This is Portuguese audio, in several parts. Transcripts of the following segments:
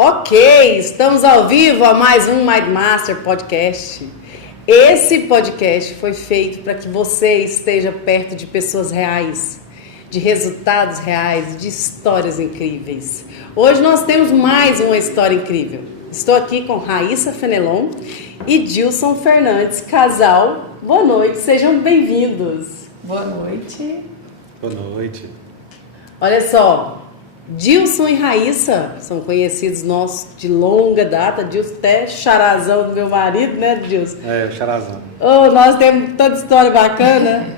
Ok, estamos ao vivo a mais um Mind Master Podcast. Esse podcast foi feito para que você esteja perto de pessoas reais, de resultados reais, de histórias incríveis. Hoje nós temos mais uma história incrível. Estou aqui com Raíssa Fenelon e Dilson Fernandes, casal. Boa noite, sejam bem-vindos. Boa noite. Boa noite. Olha só. Dilson e Raíssa são conhecidos nossos de longa data. Dilson até charazão do meu marido, né, Dilson? É, o charazão. Oh, nós temos tanta história bacana.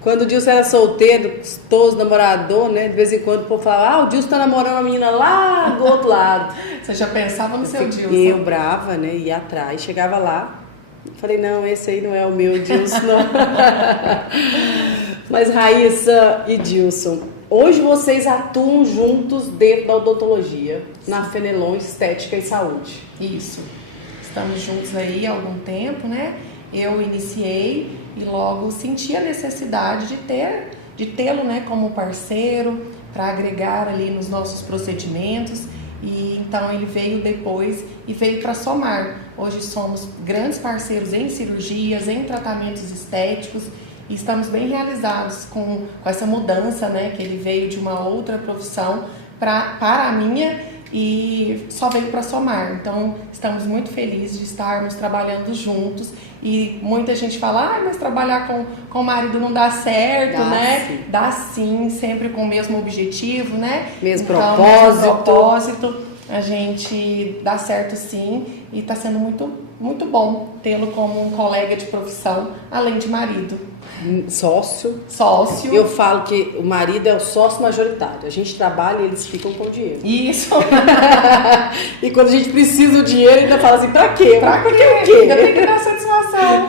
Quando o Dilson era solteiro, gostoso, namorador, né? De vez em quando o povo falava, o Dilson tá namorando uma menina lá do outro lado. Você já pensava no seu Dilson? Eu brava, né? Ia atrás, chegava lá. Falei, não, esse aí não é o meu Dilson, não. Mas Raíssa e Dilson, hoje vocês atuam juntos dentro da odontologia, na Fenelon Estética e Saúde. Isso. Estamos juntos aí há algum tempo, né? Eu iniciei e logo senti a necessidade de tê-lo, né, como parceiro para agregar ali nos nossos procedimentos. E então ele veio depois e veio para somar. Hoje somos grandes parceiros em cirurgias, em tratamentos estéticos. E estamos bem realizados com essa mudança, né? Que ele veio de uma outra profissão para a minha e só veio para somar. Então, estamos muito felizes de estarmos trabalhando juntos. E muita gente fala, mas trabalhar com o marido não dá certo, né? Sim. Dá sim, sempre com o mesmo objetivo, né? Mesmo então, propósito. Mesmo propósito. A gente dá certo sim e está sendo muito bom tê-lo como um colega de profissão, além de marido. Sócio. Eu falo que o marido é o sócio majoritário. A gente trabalha e eles ficam com o dinheiro. Isso. E quando a gente precisa do dinheiro, ainda fala assim, pra quê? Pra quê? Ainda tem que dar satisfação.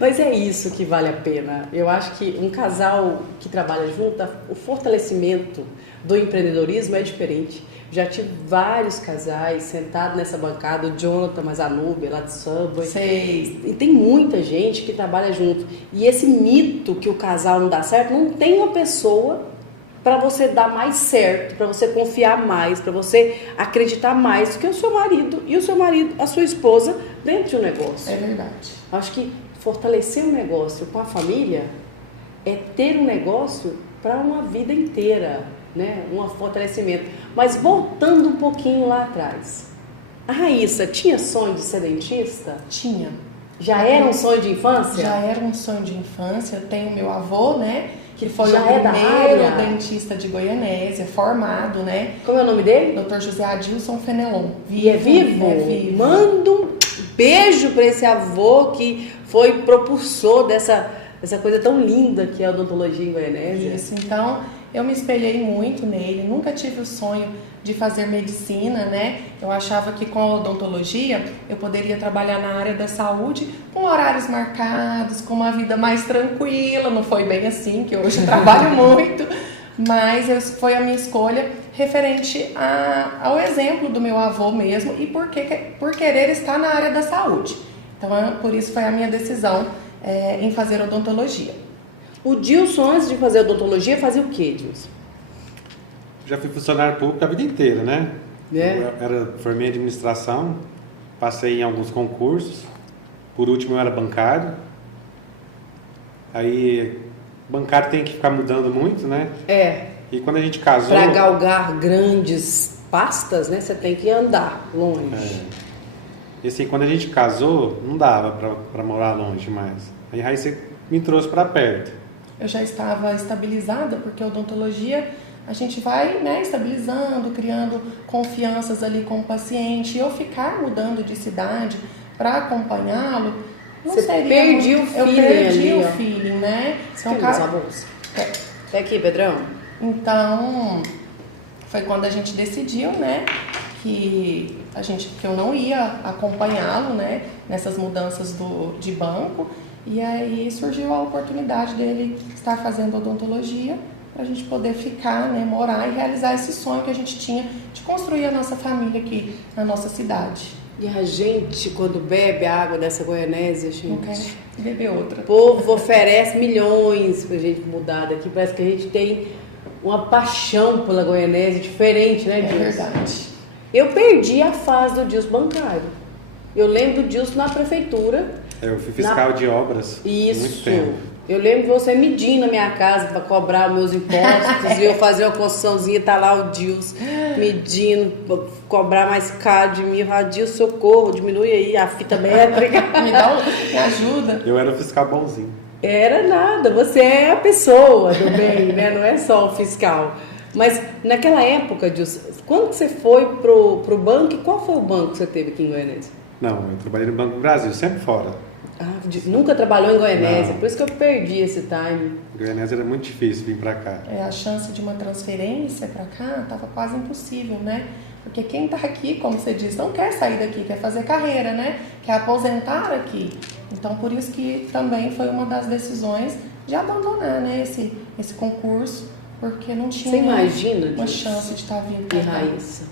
Mas é isso que vale a pena. Eu acho que um casal que trabalha junto, o fortalecimento do empreendedorismo é diferente. Já tive vários casais sentados nessa bancada, o Jonathan Mazanube, lá de Subway. Sei. E tem muita gente que trabalha junto. E esse mito que o casal não dá certo, não tem uma pessoa para você dar mais certo, para você confiar mais, para você acreditar mais do que o seu marido e o seu marido, a sua esposa, dentro de um negócio. É verdade. Acho que fortalecer um negócio com a família é ter um negócio para uma vida inteira, né? Um fortalecimento. Mas voltando um pouquinho lá atrás, a Raíssa tinha sonho de ser dentista? Tinha. Já era um sonho de infância? Já era um sonho de infância. Eu tenho meu avô, né? Que foi já o primeiro área. dentista de Goianésia, formado, né? Como é o nome dele? Dr. José Adilson Fenelon. E é vivo? É vivo. Manda um beijo para esse avô que foi propulsor dessa coisa tão linda que é a odontologia em Goianésia. Isso, então eu me espelhei muito nele, nunca tive o sonho de fazer medicina, né? Eu achava que com a odontologia eu poderia trabalhar na área da saúde com horários marcados, com uma vida mais tranquila. Não foi bem assim, que hoje eu trabalho muito, mas foi a minha escolha referente ao exemplo do meu avô mesmo e por querer estar na área da saúde. Então, por isso foi a minha decisão em fazer odontologia. O Dilson, antes de fazer odontologia, fazia o quê, Dilson? Já fui funcionário público a vida inteira, né? É. Formei em administração, passei em alguns concursos. Por último, eu era bancário. Aí, bancário tem que ficar mudando muito, né? É. E quando a gente casou... Para galgar grandes pastas, né? Você tem que andar longe. E assim, quando a gente casou, não dava para morar longe mais. Aí você me trouxe para perto. Eu já estava estabilizada, porque a odontologia a gente vai, né, estabilizando, criando confianças ali com o paciente. E eu ficar mudando de cidade para acompanhá-lo, não Você seria... perdi o feeling. Eu perdi ali, o feeling, né? Então, cara... bolsa. Tá aqui, Pedrão. Então, foi quando a gente decidiu, né, que eu não ia acompanhá-lo, né, nessas mudanças de banco. E aí surgiu a oportunidade dele estar fazendo odontologia para a gente poder ficar, né, morar e realizar esse sonho que a gente tinha de construir a nossa família aqui na nossa cidade. E a gente, quando bebe a água dessa Goianésia, gente... Não quer beber outra. O povo oferece milhões pra gente mudar daqui. Parece que a gente tem uma paixão pela Goianésia diferente, né, Dilson? É verdade. Eu perdi a fase do Dilson bancário. Eu lembro do Dilson na prefeitura. Eu fui fiscal de obras. Isso. Muito tempo. Eu lembro de você medindo na minha casa para cobrar meus impostos e eu fazer uma construçãozinha, tá lá o Dilson medindo, pra cobrar mais caro de mim. Eu falava, Dilson, socorro, diminui aí a fita métrica. Me ajuda. Eu era o fiscal bonzinho. Era nada, você é a pessoa do bem, né? Não é só o fiscal. Mas naquela época, Dilson, quando que você foi pro banco, e qual foi o banco que você teve aqui em Goianésia? Não, eu trabalhei no Banco do Brasil, sempre fora. Nunca trabalhou em Goianésia, Não. por isso que eu perdi esse time. Goianésia era muito difícil vir pra cá. A chance de uma transferência para cá estava quase impossível, né? Porque quem está aqui, como você disse, não quer sair daqui, quer fazer carreira, né? Quer aposentar aqui. Então, por isso que também foi uma das decisões de abandonar, né, esse concurso, porque não tinha Você imagina, uma Dilson, chance de estar vindo e para cá. Raíssa,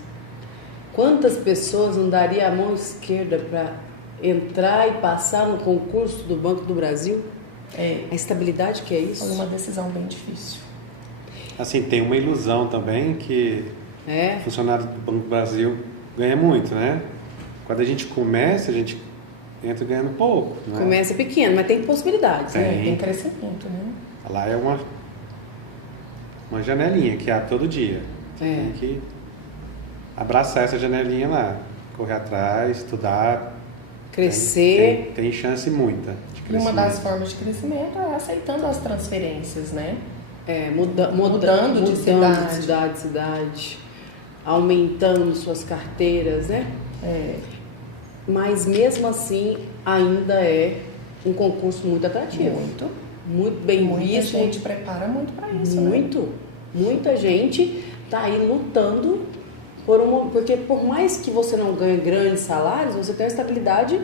quantas pessoas não daria a mão esquerda para entrar e passar no concurso do Banco do Brasil? A estabilidade que é isso? Foi uma decisão bem difícil. Assim, tem uma ilusão também que funcionário do Banco do Brasil ganha muito, né? Quando a gente começa, a gente entra ganhando pouco. Né? Começa pequeno, mas tem possibilidades. Tem. Tem crescimento, né? Lá é uma janelinha que há todo dia. Tem que abraçar essa janelinha lá, correr atrás, estudar. Crescer. Tem chance muita de E crescimento. uma das formas de crescimento é aceitando as transferências, né? Mudando de cidade, aumentando suas carteiras, né? Mas mesmo assim ainda é um concurso muito atrativo. Muito bem visto. Muita gente prepara muito para isso, Muita gente está aí lutando porque por mais que você não ganhe grandes salários, você tem uma estabilidade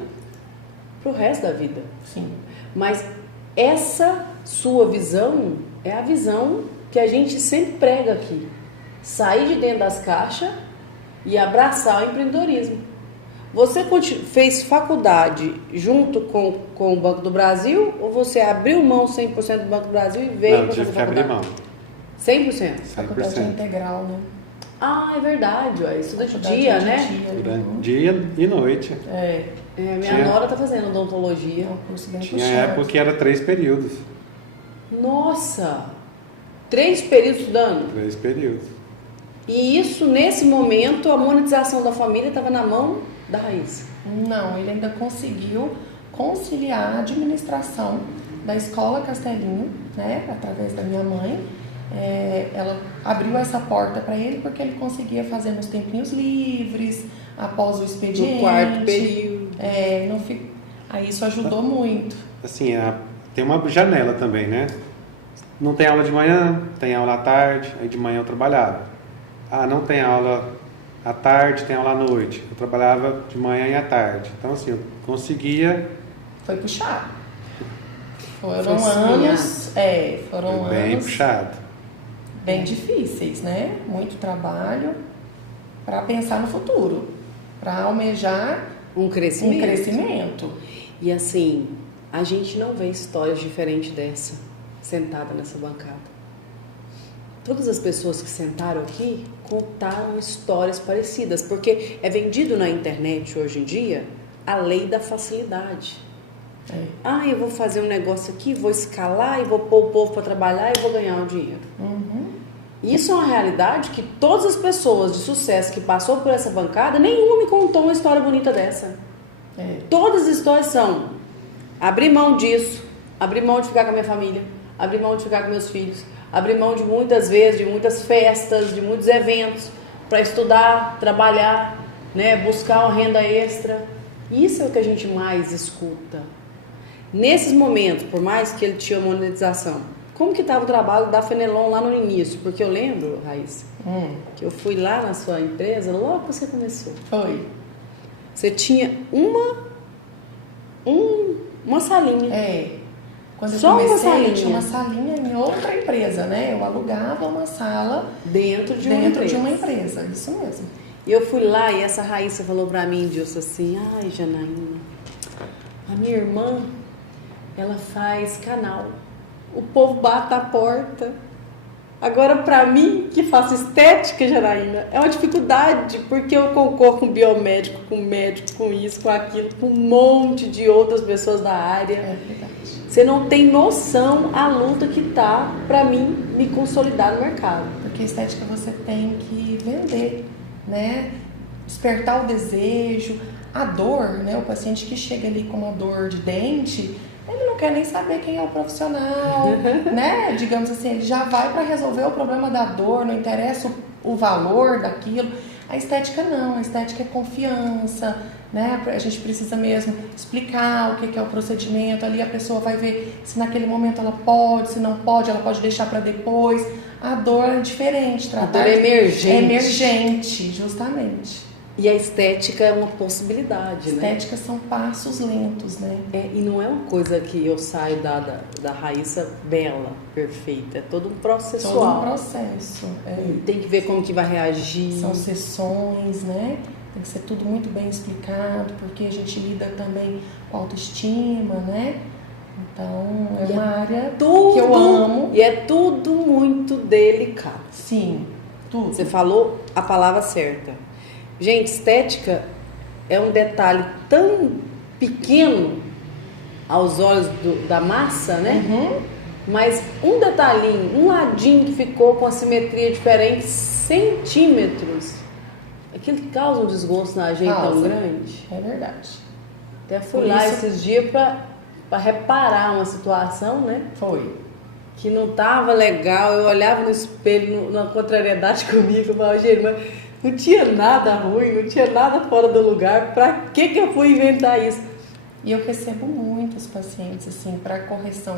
para o resto da vida. Sim. Mas essa sua visão é a visão que a gente sempre prega aqui. Sair de dentro das caixas e abraçar o empreendedorismo. Você fez faculdade junto com o Banco do Brasil ou você abriu mão 100% do Banco do Brasil e veio para fazer tive que abrir faculdade? mão. 100%? Faculdade integral, né? Ah, é verdade, ó, estuda de Faculdade dia, de né? Durante dia e noite. Minha nora tá fazendo odontologia. É um curso bem Tinha puxado. época que era 3 períodos. Nossa! 3 períodos estudando? 3 períodos. E isso, nesse momento, a monetização da família estava na mão da Raíssa. Não, ele ainda conseguiu conciliar a administração da Escola Castelinho, né, através da minha mãe. Ela abriu essa porta para ele porque ele conseguia fazer nos tempinhos livres, após o expediente. No quarto período. Aí isso ajudou muito. Assim, tem uma janela também, né? Não tem aula de manhã, tem aula à tarde, aí de manhã eu trabalhava. Não tem aula à tarde, tem aula à noite. Eu trabalhava de manhã e à tarde. Então, assim, eu conseguia... Foi puxado. Foram Foi bem anos puxado. bem difíceis, né? Muito trabalho para pensar no futuro, para almejar um crescimento. E assim, a gente não vê histórias diferentes dessa, sentada nessa bancada. Todas as pessoas que sentaram aqui contaram histórias parecidas, porque é vendido na internet hoje em dia a lei da facilidade. Eu vou fazer um negócio aqui, vou escalar e vou pôr o povo para trabalhar e vou ganhar o dinheiro. Isso é uma realidade que todas as pessoas de sucesso que passou por essa bancada, nenhuma me contou uma história bonita dessa. Todas as histórias são abrir mão disso, abrir mão de ficar com a minha família, abrir mão de ficar com meus filhos, abrir mão de muitas vezes, de muitas festas, de muitos eventos, para estudar, trabalhar, né, buscar uma renda extra. Isso é o que a gente mais escuta. Nesses momentos, por mais que ele tinha monetização, como que estava o trabalho da Fenelon lá no início? Porque eu lembro, Raíssa, que eu fui lá na sua empresa logo que você começou. Foi. Você tinha uma salinha. Quando eu Só uma comecei, salinha. eu tinha uma salinha em outra empresa, né? Eu alugava uma sala Dentro de uma empresa. Isso mesmo. E eu fui lá e essa Raíssa falou pra mim, Dilson, assim, ai, Janaína, a minha irmã, ela faz canal. O povo bate a porta Agora, pra mim, que faço estética, Janaína, é uma dificuldade, porque eu concorro com biomédico, com médico, com isso, com aquilo, com um monte de outras pessoas da área. É verdade. Você não tem noção a luta que tá pra mim me consolidar no mercado. Porque estética você tem que vender, né? Despertar o desejo, a dor, né? O paciente que chega ali com uma dor de dente, ele não quer nem saber quem é o profissional, né? Digamos assim, ele já vai para resolver o problema da dor, não interessa o valor daquilo. A estética não, a estética é confiança, né? A gente precisa mesmo explicar o que é o procedimento, ali a pessoa vai ver se naquele momento ela pode, se não pode, ela pode deixar para depois. A dor é diferente, A dor é emergente. É emergente, justamente. E a estética é uma possibilidade, né? Estética são passos lentos, né? E não é uma coisa que eu saio da Raíssa bela, perfeita. É todo um processual. Todo um processo. Tem que ver como que vai reagir. São sessões, né? Tem que ser tudo muito bem explicado, porque a gente lida também com autoestima, né? Então, é uma área que eu amo. E é tudo muito delicado. Sim, tudo. Você falou a palavra certa. Gente, estética é um detalhe tão pequeno aos olhos da massa, né? Uhum. Mas um detalhinho, um ladinho que ficou com a simetria diferente, centímetros, aquilo que causa um desgosto na gente tão grande. É verdade. Até fui lá esses dias para reparar uma situação, né? Foi. Que não tava legal. Eu olhava no espelho, na contrariedade comigo, eu falava, gente, mas não tinha nada ruim, não tinha nada fora do lugar. Pra que eu fui inventar isso? E eu recebo muitos pacientes, assim, para correção.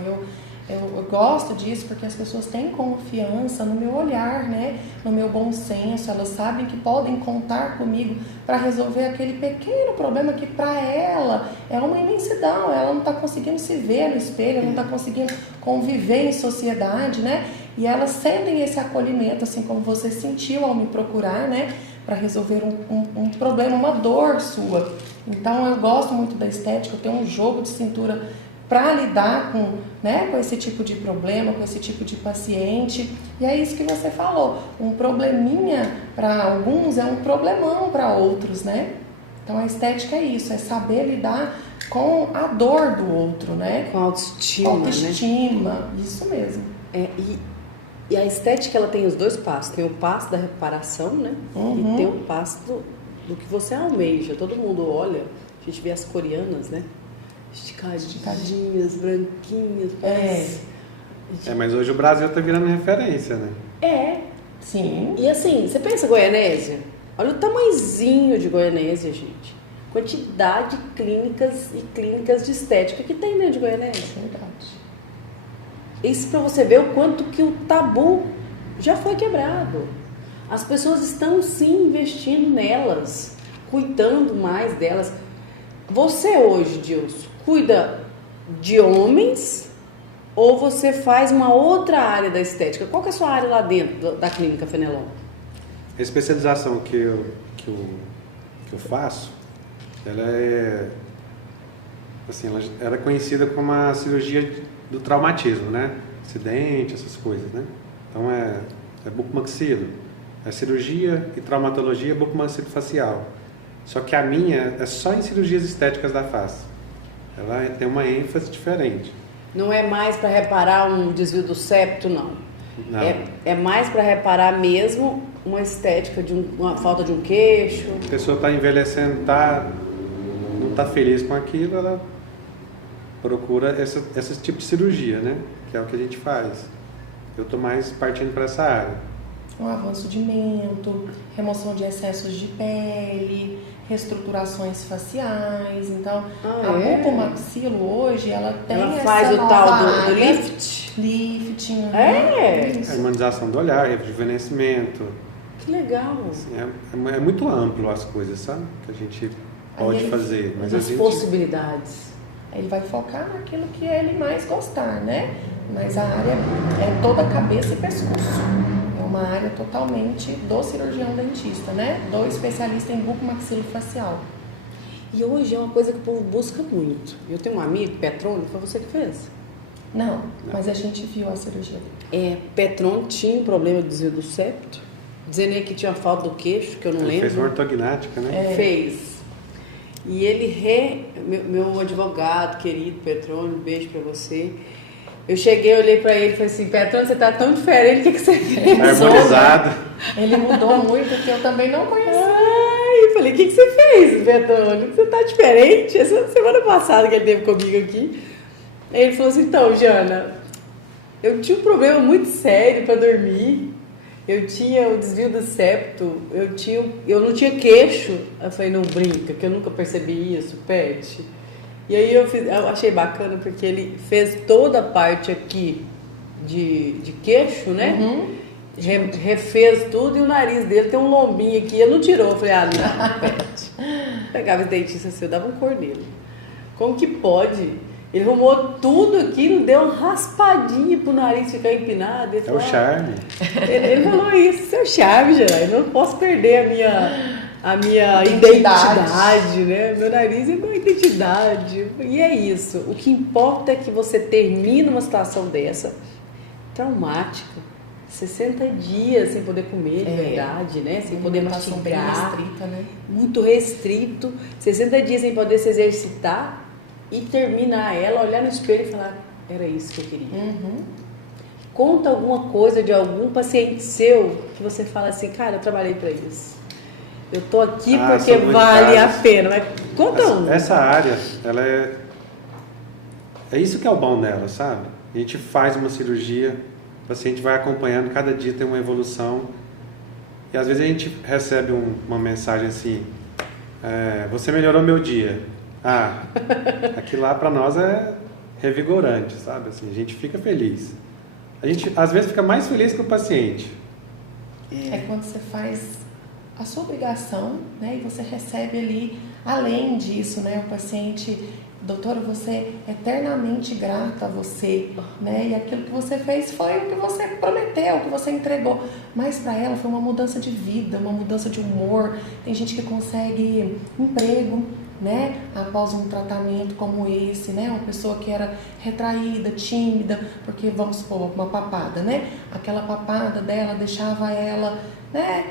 Eu gosto disso porque as pessoas têm confiança no meu olhar, né? No meu bom senso. Elas sabem que podem contar comigo para resolver aquele pequeno problema que para ela é uma imensidão. Ela não está conseguindo se ver no espelho, ela não está conseguindo conviver em sociedade, né? E elas sentem esse acolhimento, assim como você sentiu ao me procurar, né? Para resolver um problema, uma dor sua. Então eu gosto muito da estética, eu tenho um jogo de cintura para lidar com, né, com esse tipo de problema, com esse tipo de paciente. E é isso que você falou, um probleminha para alguns é um problemão para outros, né? Então a estética é isso, é saber lidar com a dor do outro, né? Com autoestima, autoestima, né? Isso mesmo. E a estética, ela tem os dois passos. Tem o passo da reparação, né? Uhum. E tem o passo do que você almeja. Todo mundo olha, a gente vê as coreanas, né? Esticadinhas, branquinhas. Mas hoje o Brasil tá virando referência, né? Sim. E assim, você pensa Goianésia? Olha o tamanhozinho de Goianésia, gente. Quantidade de clínicas de estética que tem dentro de Goianésia. Verdade. Isso para você ver o quanto que o tabu já foi quebrado. As pessoas estão sim investindo nelas, cuidando mais delas. Você hoje, Dilson, cuida de homens ou você faz uma outra área da estética? Qual que é a sua área lá dentro da clínica Fenelon? A especialização que eu faço, ela é assim, ela era conhecida como a cirurgia do traumatismo, né? Acidente, essas coisas, né? Então é bucomaxilo, é cirurgia e traumatologia bucomaxilofacial. Só que a minha é só em cirurgias estéticas da face. Ela tem uma ênfase diferente. Não é mais para reparar um desvio do septo, não. Não. É mais para reparar mesmo uma estética de uma falta de um queixo. A pessoa está envelhecendo, não está feliz com aquilo, ela procura esse tipo de cirurgia, né? Que é o que a gente faz. Eu estou mais partindo para essa área. Um avanço de mento, remoção de excessos de pele, reestruturações faciais. Então, a bucomaxilo hoje, ela tem ela essa faz o nova tal do área, lift? Lifting. A harmonização do olhar, rejuvenescimento. Que legal. Assim, é muito amplo as coisas, sabe? Que a gente pode fazer. Mas as possibilidades. Ele vai focar naquilo que ele mais gostar, né? Mas a área é toda cabeça e pescoço. É uma área totalmente do cirurgião dentista, né? Do especialista em bucomaxilofacial. E hoje é uma coisa que o povo busca muito. Eu tenho um amigo, Petrônio, foi você que fez? Não, mas a gente viu a cirurgia dele. Petron tinha um problema de desvio do septo, dizendo aí que tinha falta do queixo, que eu não Ele lembro. fez uma ortognática, né? Fez. E ele, meu advogado querido, Petrônio, um beijo pra você. Eu cheguei, olhei pra ele e falei assim, Petrônio, você tá tão diferente, o que você fez? Harmonizado. Ele mudou muito, que eu também não conhecia. Ai, eu falei, o que você fez, Petrônio? Você tá diferente? Essa semana passada que ele teve comigo aqui. Aí ele falou assim, então, Jana, eu tinha um problema muito sério pra dormir. Eu tinha o desvio do septo, eu não tinha queixo. Eu falei, não brinca, que eu nunca percebi isso, Pet. E aí eu achei bacana porque ele fez toda a parte aqui de queixo, né? Uhum. Refez tudo e o nariz dele tem um lombinho aqui. Ele não tirou. Eu falei, não, Pet. Pegava esse dentista assim, eu dava um cornelo. Como que pode? Ele arrumou tudo aqui, não deu uma raspadinha pro nariz ficar empinado. É o charme. Ele falou isso, seu charme, Gerard. Eu não posso perder a minha identidade, né? Meu nariz é minha identidade. E é isso. O que importa é que você termine uma situação dessa, traumática, 60 dias sem poder comer de verdade, né? Sem poder mastigar. Bem restrita, né? Muito restrito. 60 dias sem poder se exercitar. E terminar ela, olhar no espelho e falar, era isso que eu queria. Uhum. Conta alguma coisa de algum paciente seu que você fala assim, cara, eu trabalhei para isso. Eu tô aqui porque vale a pena. Mas conta Essa área, ela é isso que é o bom dela, sabe? A gente faz uma cirurgia, o paciente vai acompanhando, cada dia tem uma evolução. E às vezes a gente recebe uma mensagem assim, você melhorou meu dia. Aquilo lá para nós é revigorante, sabe? Assim, a gente fica feliz. A gente às vezes fica mais feliz que o paciente. É quando você faz a sua obrigação, né? E você recebe ali, além disso, né? O paciente, doutora, você é eternamente grata a você, né? E aquilo que você fez foi o que você prometeu, o que você entregou. Mas para ela foi uma mudança de vida, uma mudança de humor. Tem gente que consegue emprego, né, após um tratamento como esse, né, uma pessoa que era retraída, tímida, porque vamos supor, uma papada, né, aquela papada dela deixava ela, né,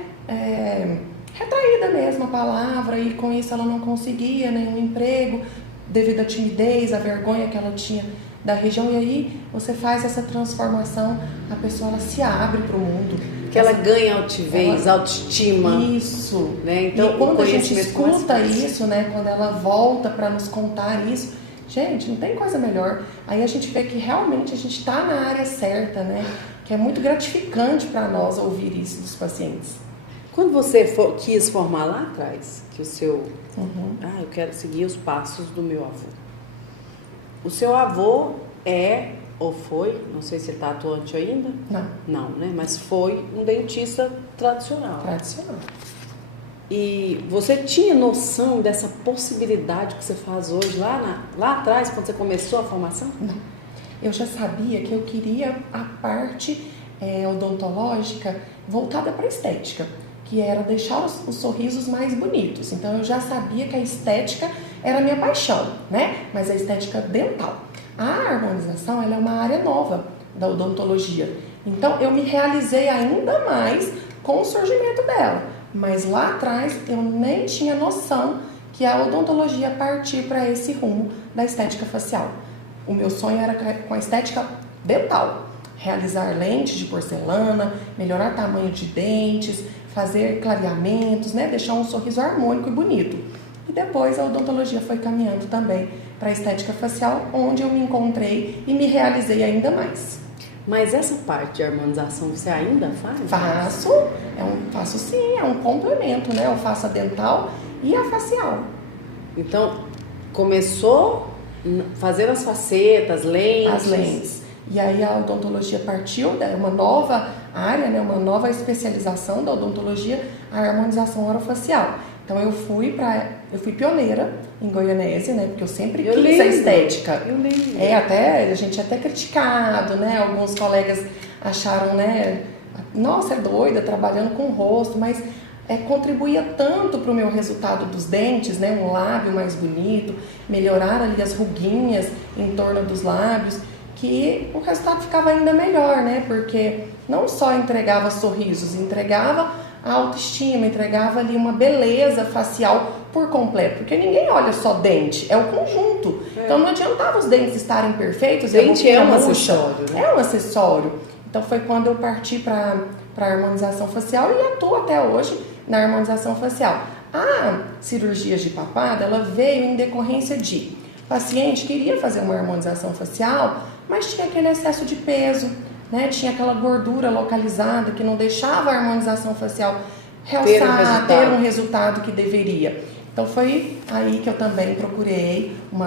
retraída mesmo a palavra, e com isso ela não conseguia nenhum emprego, devido à timidez, à vergonha que ela tinha da região, e aí você faz essa transformação, a pessoa ela se abre para o mundo. Que ela ganha altivez, autoestima. Isso. Né? Então, e quando a gente escuta isso, né, quando ela volta para nos contar isso, gente, não tem coisa melhor. Aí a gente vê que realmente a gente está na área certa, né? Que é muito gratificante para nós ouvir isso dos pacientes. Quando você quis formar lá atrás, que o seu... eu quero seguir os passos do meu avô. O seu avô ou foi, não sei se ele está atuante ainda. Não, né? Mas foi um dentista tradicional. E você tinha noção dessa possibilidade que você faz hoje, lá atrás, quando você começou a formação? Não. Eu já sabia que eu queria a parte odontológica voltada para a estética, que era deixar os sorrisos mais bonitos. Então eu já sabia que a estética era a minha paixão, né? Mas a estética dental. A harmonização, ela é uma área nova da odontologia. Então, eu me realizei ainda mais com o surgimento dela. Mas lá atrás, eu nem tinha noção que a odontologia ia partir para esse rumo da estética facial. O meu sonho era com a estética dental. Realizar lentes de porcelana, melhorar tamanho de dentes, fazer clareamentos, né? Deixar um sorriso harmônico e bonito. E depois a odontologia foi caminhando também para a estética facial, onde eu me encontrei e me realizei ainda mais. Mas essa parte de harmonização você ainda faz? Faço sim, é um complemento, né? Eu faço a dental e a facial. Então, começou fazendo as facetas, lentes? As lentes. E aí a odontologia partiu, né? Uma nova área, né? Uma nova especialização da odontologia, a harmonização orofacial. Então eu fui pioneira em Goianésia, né? Porque eu sempre quis a estética. Eu lembro. A gente é até criticado, né? Alguns colegas acharam, né? Nossa, é doida trabalhando com o rosto, mas contribuía tanto para o meu resultado dos dentes, né? Um lábio mais bonito, melhorar ali as ruguinhas em torno dos lábios, que o resultado ficava ainda melhor, né? Porque não só entregava sorrisos, entregava a autoestima, entregava ali uma beleza facial por completo, porque ninguém olha só dente, é o conjunto. Então não adiantava os dentes estarem perfeitos. Dente é um acessório, né? É um acessório. Então foi quando eu parti para a harmonização facial e atuo até hoje na harmonização facial. A cirurgia de papada, ela veio em decorrência de paciente queria fazer uma harmonização facial, mas tinha aquele excesso de peso, né? Tinha aquela gordura localizada que não deixava a harmonização facial realçar, ter um resultado que deveria. Então foi aí que eu também procurei um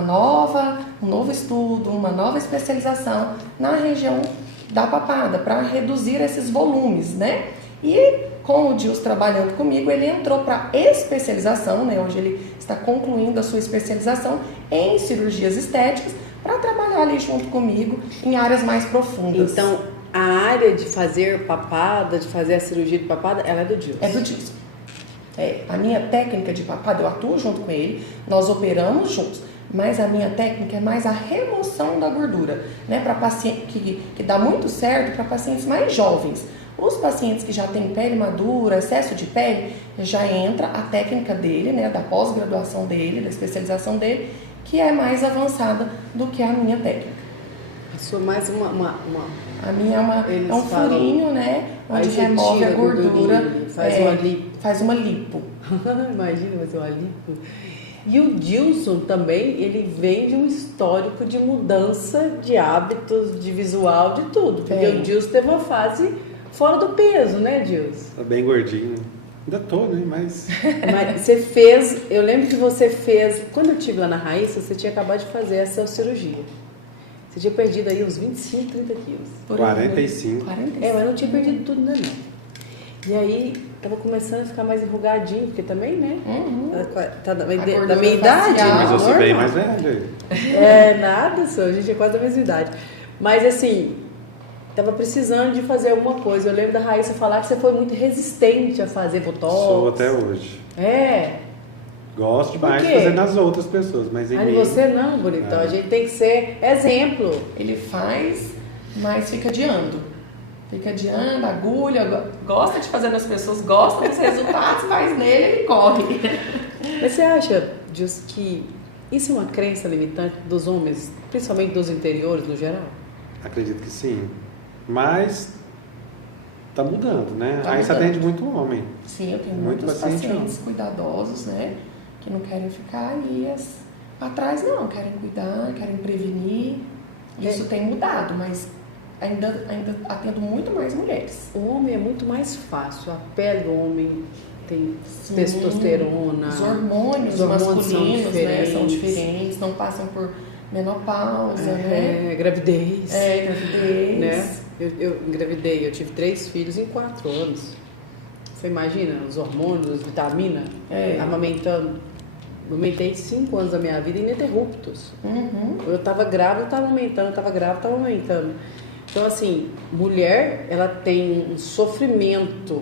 novo estudo, uma nova especialização na região da papada para reduzir esses volumes, né? E com o Gilson trabalhando comigo, ele entrou para especialização, né? Hoje ele está concluindo a sua especialização em cirurgias estéticas para trabalhar ali junto comigo em áreas mais profundas. Então, a área de fazer papada, de fazer a cirurgia de papada, ela é do Gilson? É do Gilson. A minha técnica de papada, eu atuo junto com ele, nós operamos juntos, mas a minha técnica é mais a remoção da gordura, né? Para paciente que dá muito certo para pacientes mais jovens. Os pacientes que já têm pele madura, excesso de pele, já entra a técnica dele, né, da pós-graduação dele, da especialização dele, que é mais avançada do que a minha técnica. A sua mais uma... A minha é um furinho, né, onde remove a gordura, faz uma lipo. Imagina fazer uma lipo. E o Gilson também, ele vem de um histórico de mudança de hábitos, de visual, de tudo. Porque o Gilson teve uma fase fora do peso, né, Gilson? Tá bem gordinho. Ainda tô, né? Mas você fez... Eu lembro que você fez... Quando eu estive lá na Raíssa, você tinha acabado de fazer essa cirurgia. Você tinha perdido aí uns 25, 30 quilos. 45. Mas não tinha perdido tudo, né, não. E aí, tava começando a ficar mais enrugadinho, porque também, né? Tá da minha idade. Mas eu sou bem mais velho. Nada, só. A gente é quase da mesma idade. Mas assim... Tava precisando de fazer alguma coisa. Eu lembro da Raíssa falar que você foi muito resistente a fazer botox. Sou até hoje. Gosto demais de fazer nas outras pessoas, mas em mim... você não, bonitão. A gente tem que ser exemplo. Ele faz, mas fica adiando. Fica adiando, agulha, gosta de fazer nas pessoas, gosta dos resultados, mas nele ele corre. Mas você acha, Gilson, que isso é uma crença limitante dos homens, principalmente dos interiores no geral? Acredito que sim. Mas tá mudando, né? Tá Aí você mudando. atende muito homem. Sim, eu tenho Muito muitos paciente pacientes cuidadosos, né? Que não querem ficar ali atrás, não. Querem cuidar, querem prevenir. Isso tem mudado, mas ainda atendo muito mais mulheres. O homem é muito mais fácil. A pele do homem tem testosterona. Os hormônios masculinos, né, são diferentes, não passam por menopausa, né? Gravidez. Gravidez. Né? Eu engravidei, eu tive 3 filhos em 4 anos. Você imagina os hormônios, as vitaminas, amamentando. Amamentei 5 anos da minha vida ininterruptos. Eu estava grávida, estava amamentando, estava grávida, estava amamentando. Então, assim, mulher, ela tem um sofrimento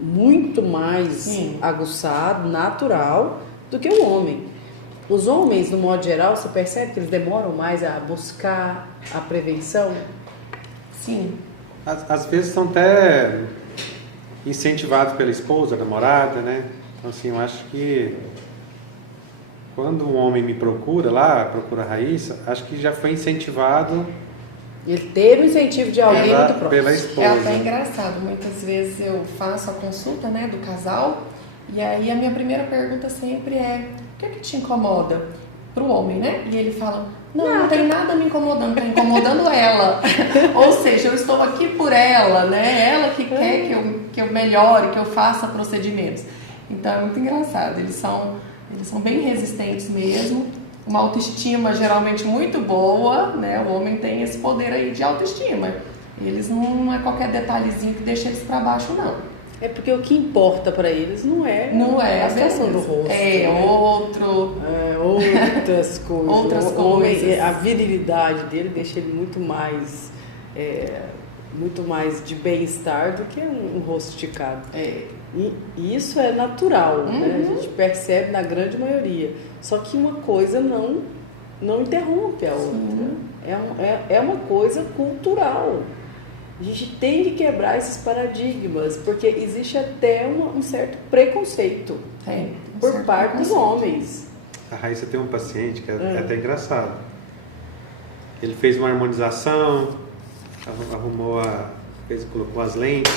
muito mais aguçado, natural, do que o homem. Os homens, no modo geral, você percebe que eles demoram mais a buscar a prevenção? Sim. Às vezes são até incentivados pela esposa, namorada, né? Então, assim, eu acho que quando um homem me procura a Raíssa, acho que já foi incentivado. Ele teve o incentivo de alguém muito próximo. Pela esposa. É até engraçado, muitas vezes eu faço a consulta, né, do casal, e aí a minha primeira pergunta sempre é: o que é que te incomoda? Pro homem, né? E ele fala: não tem nada me incomodando, tá incomodando ela. Ou seja, eu estou aqui por ela, né? Ela que quer que eu melhore, que eu faça procedimentos. Então é muito engraçado, eles são bem resistentes mesmo, uma autoestima geralmente muito boa, né? O homem tem esse poder aí de autoestima. Eles não é qualquer detalhezinho que deixa eles para baixo, não. É porque o que importa para eles não é a situação do rosto. Outras coisas. Outras o homem, coisas. a virilidade dele deixa ele muito mais de bem-estar do que um rosto esticado. E isso é natural, né? A gente percebe na grande maioria. Só que uma coisa não não interrompe a outra. É uma coisa cultural. A gente tem que quebrar esses paradigmas, porque existe até um certo preconceito por parte dos homens. A Raíssa tem um paciente que é até engraçado. Ele fez uma harmonização, colocou as lentes.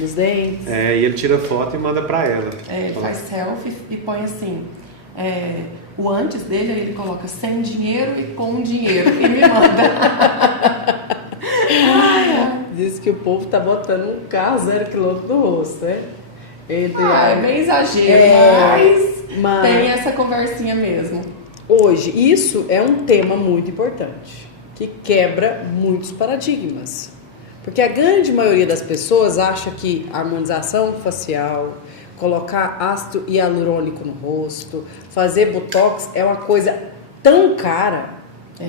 Nos dentes. E ele tira foto e manda pra ela. Ele faz selfie e põe assim. O antes dele, ele coloca sem dinheiro e com dinheiro e me manda. Diz que o povo tá botando um carro 0 km no rosto, né? É bem exagero, mas tem essa conversinha mesmo. Hoje, isso é um tema muito importante, que quebra muitos paradigmas. Porque a grande maioria das pessoas acha que a harmonização facial, colocar ácido hialurônico no rosto, fazer botox é uma coisa tão cara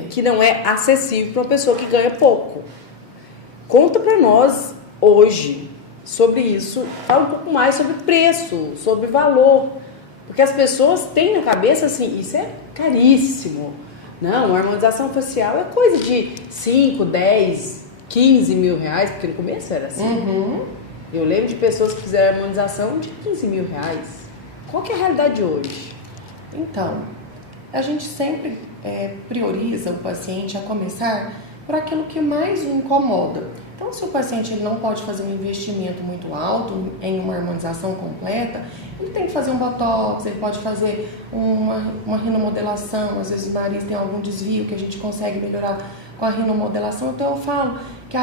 que não é acessível para uma pessoa que ganha pouco. Conta para nós hoje sobre isso, fala um pouco mais sobre preço, sobre valor, porque as pessoas têm na cabeça assim, isso é caríssimo. Não, a harmonização facial é coisa de 5, 10, 15 mil reais, porque no começo era assim. Eu lembro de pessoas que fizeram harmonização de 15 mil reais. Qual que é a realidade hoje? Então, a gente sempre prioriza o paciente a começar por aquilo que mais o incomoda. Então, se o paciente ele não pode fazer um investimento muito alto em uma harmonização completa, ele tem que fazer um botox, ele pode fazer uma rinomodelação, às vezes o nariz tem algum desvio que a gente consegue melhorar com a rinomodelação. Então, eu falo que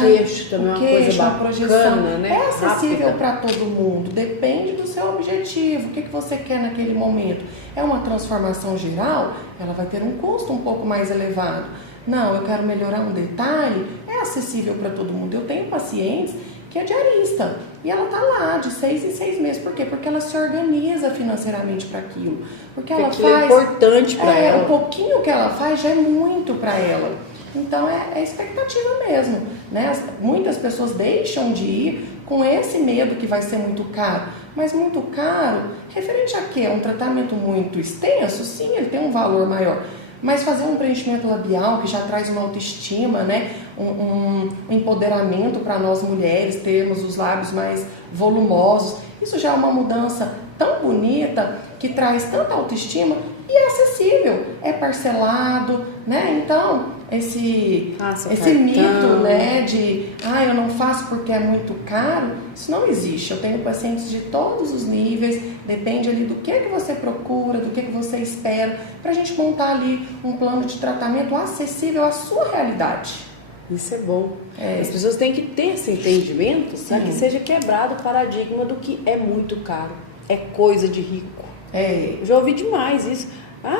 queixo também o é uma queixo, coisa bacana, a projeção né? é acessível para todo mundo, depende do seu objetivo, o que você quer naquele momento. É uma transformação geral, ela vai ter um custo um pouco mais elevado. Não, eu quero melhorar um detalhe, é acessível para todo mundo. Eu tenho pacientes que é diarista e ela tá lá de 6 em 6 meses. Por quê? Porque ela se organiza financeiramente para aquilo. Porque ela faz. É importante para ela. O pouquinho que ela faz já é muito para ela. Então é expectativa mesmo, né? Muitas pessoas deixam de ir com esse medo que vai ser muito caro. Mas muito caro, referente a quê? É um tratamento muito extenso? Sim, ele tem um valor maior. Mas fazer um preenchimento labial que já traz uma autoestima, né? um empoderamento para nós mulheres, termos os lábios mais volumosos, isso já é uma mudança tão bonita, que traz tanta autoestima e é acessível, é parcelado, né? Então, esse mito, né, de eu não faço porque é muito caro, isso não existe. Eu tenho pacientes de todos os níveis, depende ali do que você procura, do que você espera, pra gente montar ali um plano de tratamento acessível à sua realidade. Isso é bom. As pessoas têm que ter esse entendimento para que seja quebrado o paradigma do que é muito caro, é coisa de rico. Eu já ouvi demais isso.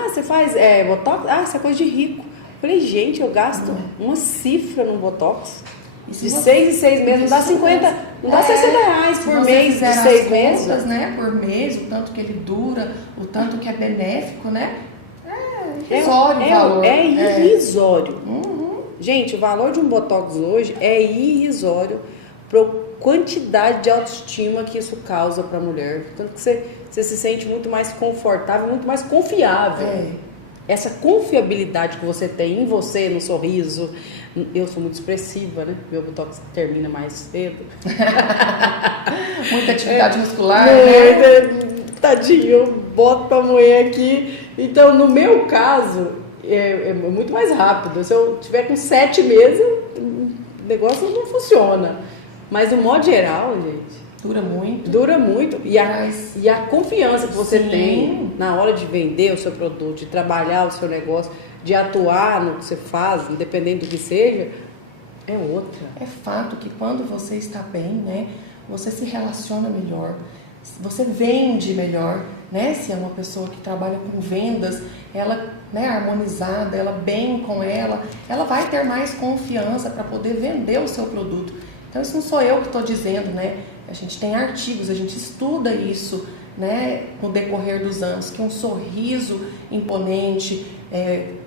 Você faz botox? Isso é coisa de rico. Falei, gente, eu gasto uma cifra no botox. De 6 em 6 meses, não dá 50, não dá 60 reais por mês de 6 meses. Contas, né, por mês, o tanto que ele dura, o tanto que é benéfico, né? É irrisório o valor. É irrisório. Gente, o valor de um botox hoje é irrisório para a quantidade de autoestima que isso causa para a mulher. Tanto que você se sente muito mais confortável, muito mais confiável. Essa confiabilidade que você tem em você, no sorriso. Eu sou muito expressiva, né? Meu botox termina mais cedo. Muita atividade muscular, né? Tadinho, eu boto pra moer aqui. Então, no meu caso, é muito mais rápido. Se eu tiver com 7 meses, o negócio não funciona. Mas, no modo geral, gente... Dura muito. Dura muito. E a confiança que você tem na hora de vender o seu produto, de trabalhar o seu negócio, de atuar no que você faz, independente do que seja, é outra. É fato que quando você está bem, né, você se relaciona melhor, você vende melhor, né? Se é uma pessoa que trabalha com vendas, ela, né, harmonizada, ela bem com ela vai ter mais confiança para poder vender o seu produto. Então isso não sou eu que estou dizendo, né? A gente tem artigos, a gente estuda isso, né, no decorrer dos anos, que um sorriso imponente,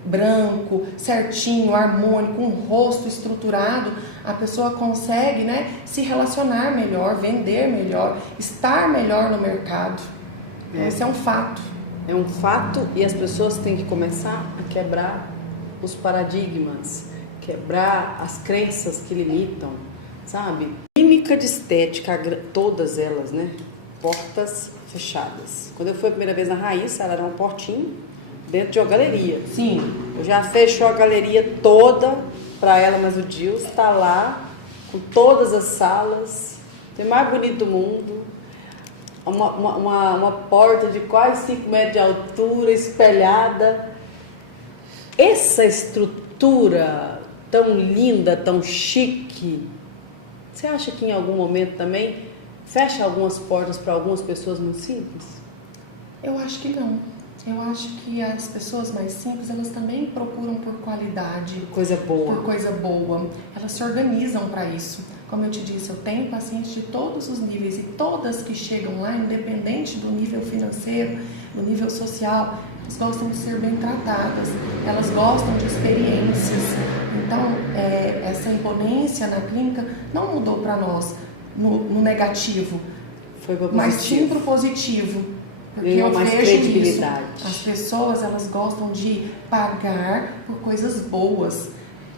branco, certinho, harmônico, um rosto estruturado, a pessoa consegue, né, se relacionar melhor, vender melhor, estar melhor no mercado. Esse é um fato. É um fato e as pessoas têm que começar a quebrar os paradigmas, quebrar as crenças que limitam, sabe? Clínica de estética, todas elas, né? Portas fechadas. Quando eu fui a primeira vez na Raíssa, ela era uma portinha dentro de uma galeria. Sim. Eu já fechou a galeria toda para ela, mas o Dils está lá com todas as salas, tem o mais bonito do mundo, uma porta de quase 5 metros de altura, espelhada. Essa estrutura tão linda, tão chique, você acha que em algum momento também fecha algumas portas para algumas pessoas muito simples? Eu acho que não. Eu acho que as pessoas mais simples, elas também procuram por qualidade. Coisa boa. Por coisa boa. Elas se organizam para isso. Como eu te disse, eu tenho pacientes de todos os níveis e todas que chegam lá, independente do nível financeiro, do nível social, elas gostam de ser bem tratadas, elas gostam de experiências. Então, essa imponência na clínica não mudou para nós no negativo, Foi para mas sim para o positivo. Porque eu mais vejo credibilidade. isso. As pessoas, elas gostam de pagar por coisas boas.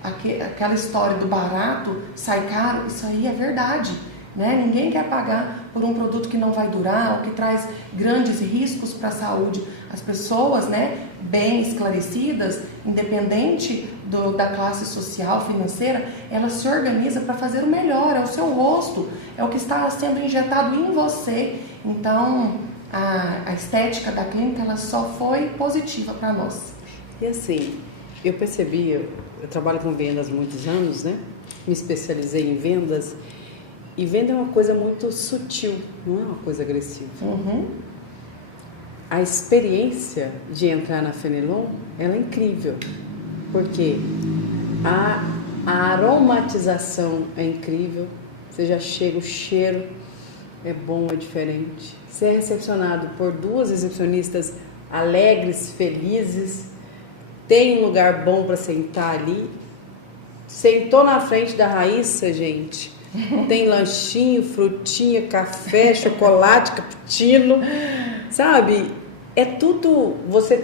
Aquela história do barato sai caro, isso aí é verdade, né? Ninguém quer pagar por um produto que não vai durar ou que traz grandes riscos para a saúde. As pessoas, né, bem esclarecidas, independente da classe social, financeira, elas se organizam para fazer o melhor, é o seu rosto, é o que está sendo injetado em você. Então, a estética da clínica, ela só foi positiva para nós. E assim, eu percebi, eu trabalho com vendas há muitos anos, né? Me especializei em vendas. E venda é uma coisa muito sutil, não é uma coisa agressiva. Uhum. A experiência de entrar na Fenelon, ela é incrível. Porque a aromatização é incrível. Você já chega, o cheiro é bom, é diferente. Você é recepcionado por 2 recepcionistas alegres, felizes. Tem um lugar bom para sentar ali. Sentou na frente da Raíssa, gente. Tem lanchinho, frutinha, café, chocolate, cappuccino. Sabe? É tudo. Você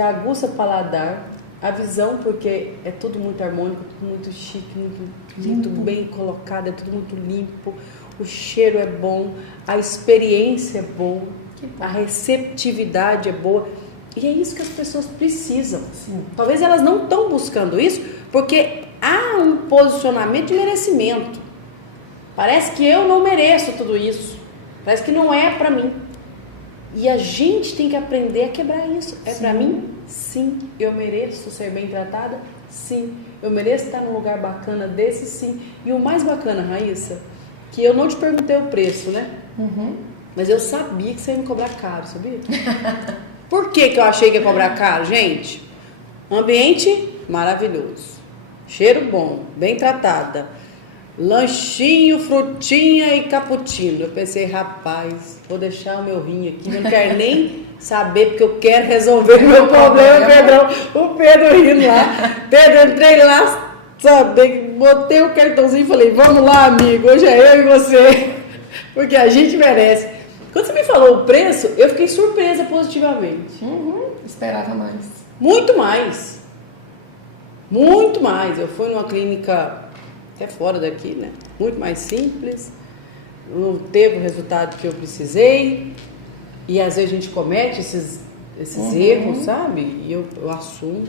aguça o paladar, a visão, porque é tudo muito harmônico, tudo muito chique, muito bem colocado, é tudo muito limpo. O cheiro é bom, a experiência é boa, a receptividade é boa. E é isso que as pessoas precisam. Sim. Talvez elas não estão buscando isso porque há um posicionamento de merecimento. Parece que eu não mereço tudo isso. Parece que não é para mim. E a gente tem que aprender a quebrar isso. É para mim? Sim. Eu mereço ser bem tratada? Sim. Eu mereço estar num lugar bacana desse? Sim. E o mais bacana, Raíssa, que eu não te perguntei o preço, né? Uhum. Mas eu sabia que você ia me cobrar caro, sabia? Por que eu achei que ia cobrar caro, gente? Ambiente maravilhoso, cheiro bom, bem tratada, lanchinho, frutinha e cappuccino. Eu pensei, rapaz, vou deixar o meu rim aqui, eu não quero nem saber, porque eu quero resolver o meu problema, Pedrão. O Pedro rindo lá. Pedro, entrei lá, sabe, botei o cartãozinho e falei, vamos lá, amigo, hoje é eu e você, porque a gente merece. Quando você me falou o preço, eu fiquei surpresa positivamente. Esperava mais. Muito mais. Muito mais. Eu fui numa clínica até fora daqui, né? Muito mais simples. Não teve o resultado que eu precisei. E às vezes a gente comete esses erros, sabe? E eu assumo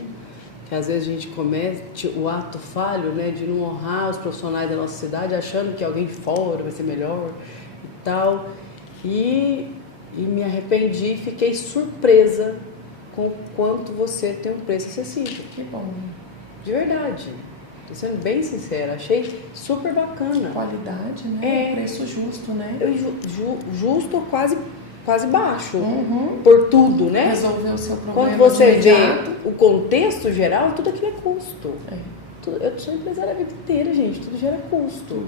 que às vezes a gente comete o ato falho, né? De não honrar os profissionais da nossa cidade, achando que alguém de fora vai ser melhor e tal. E me arrependi e fiquei surpresa com o quanto você tem um preço acessível. Que bom. De verdade. Tô sendo bem sincera. Achei super bacana. Qualidade, né? É. Preço justo, né? Justo, quase baixo. Uhum. Por tudo, né? Resolver o seu problema. Quando você de vê imediato. o contexto geral, tudo aquilo é custo. É. Eu sou empresária a vida inteira, gente. Tudo gera custo.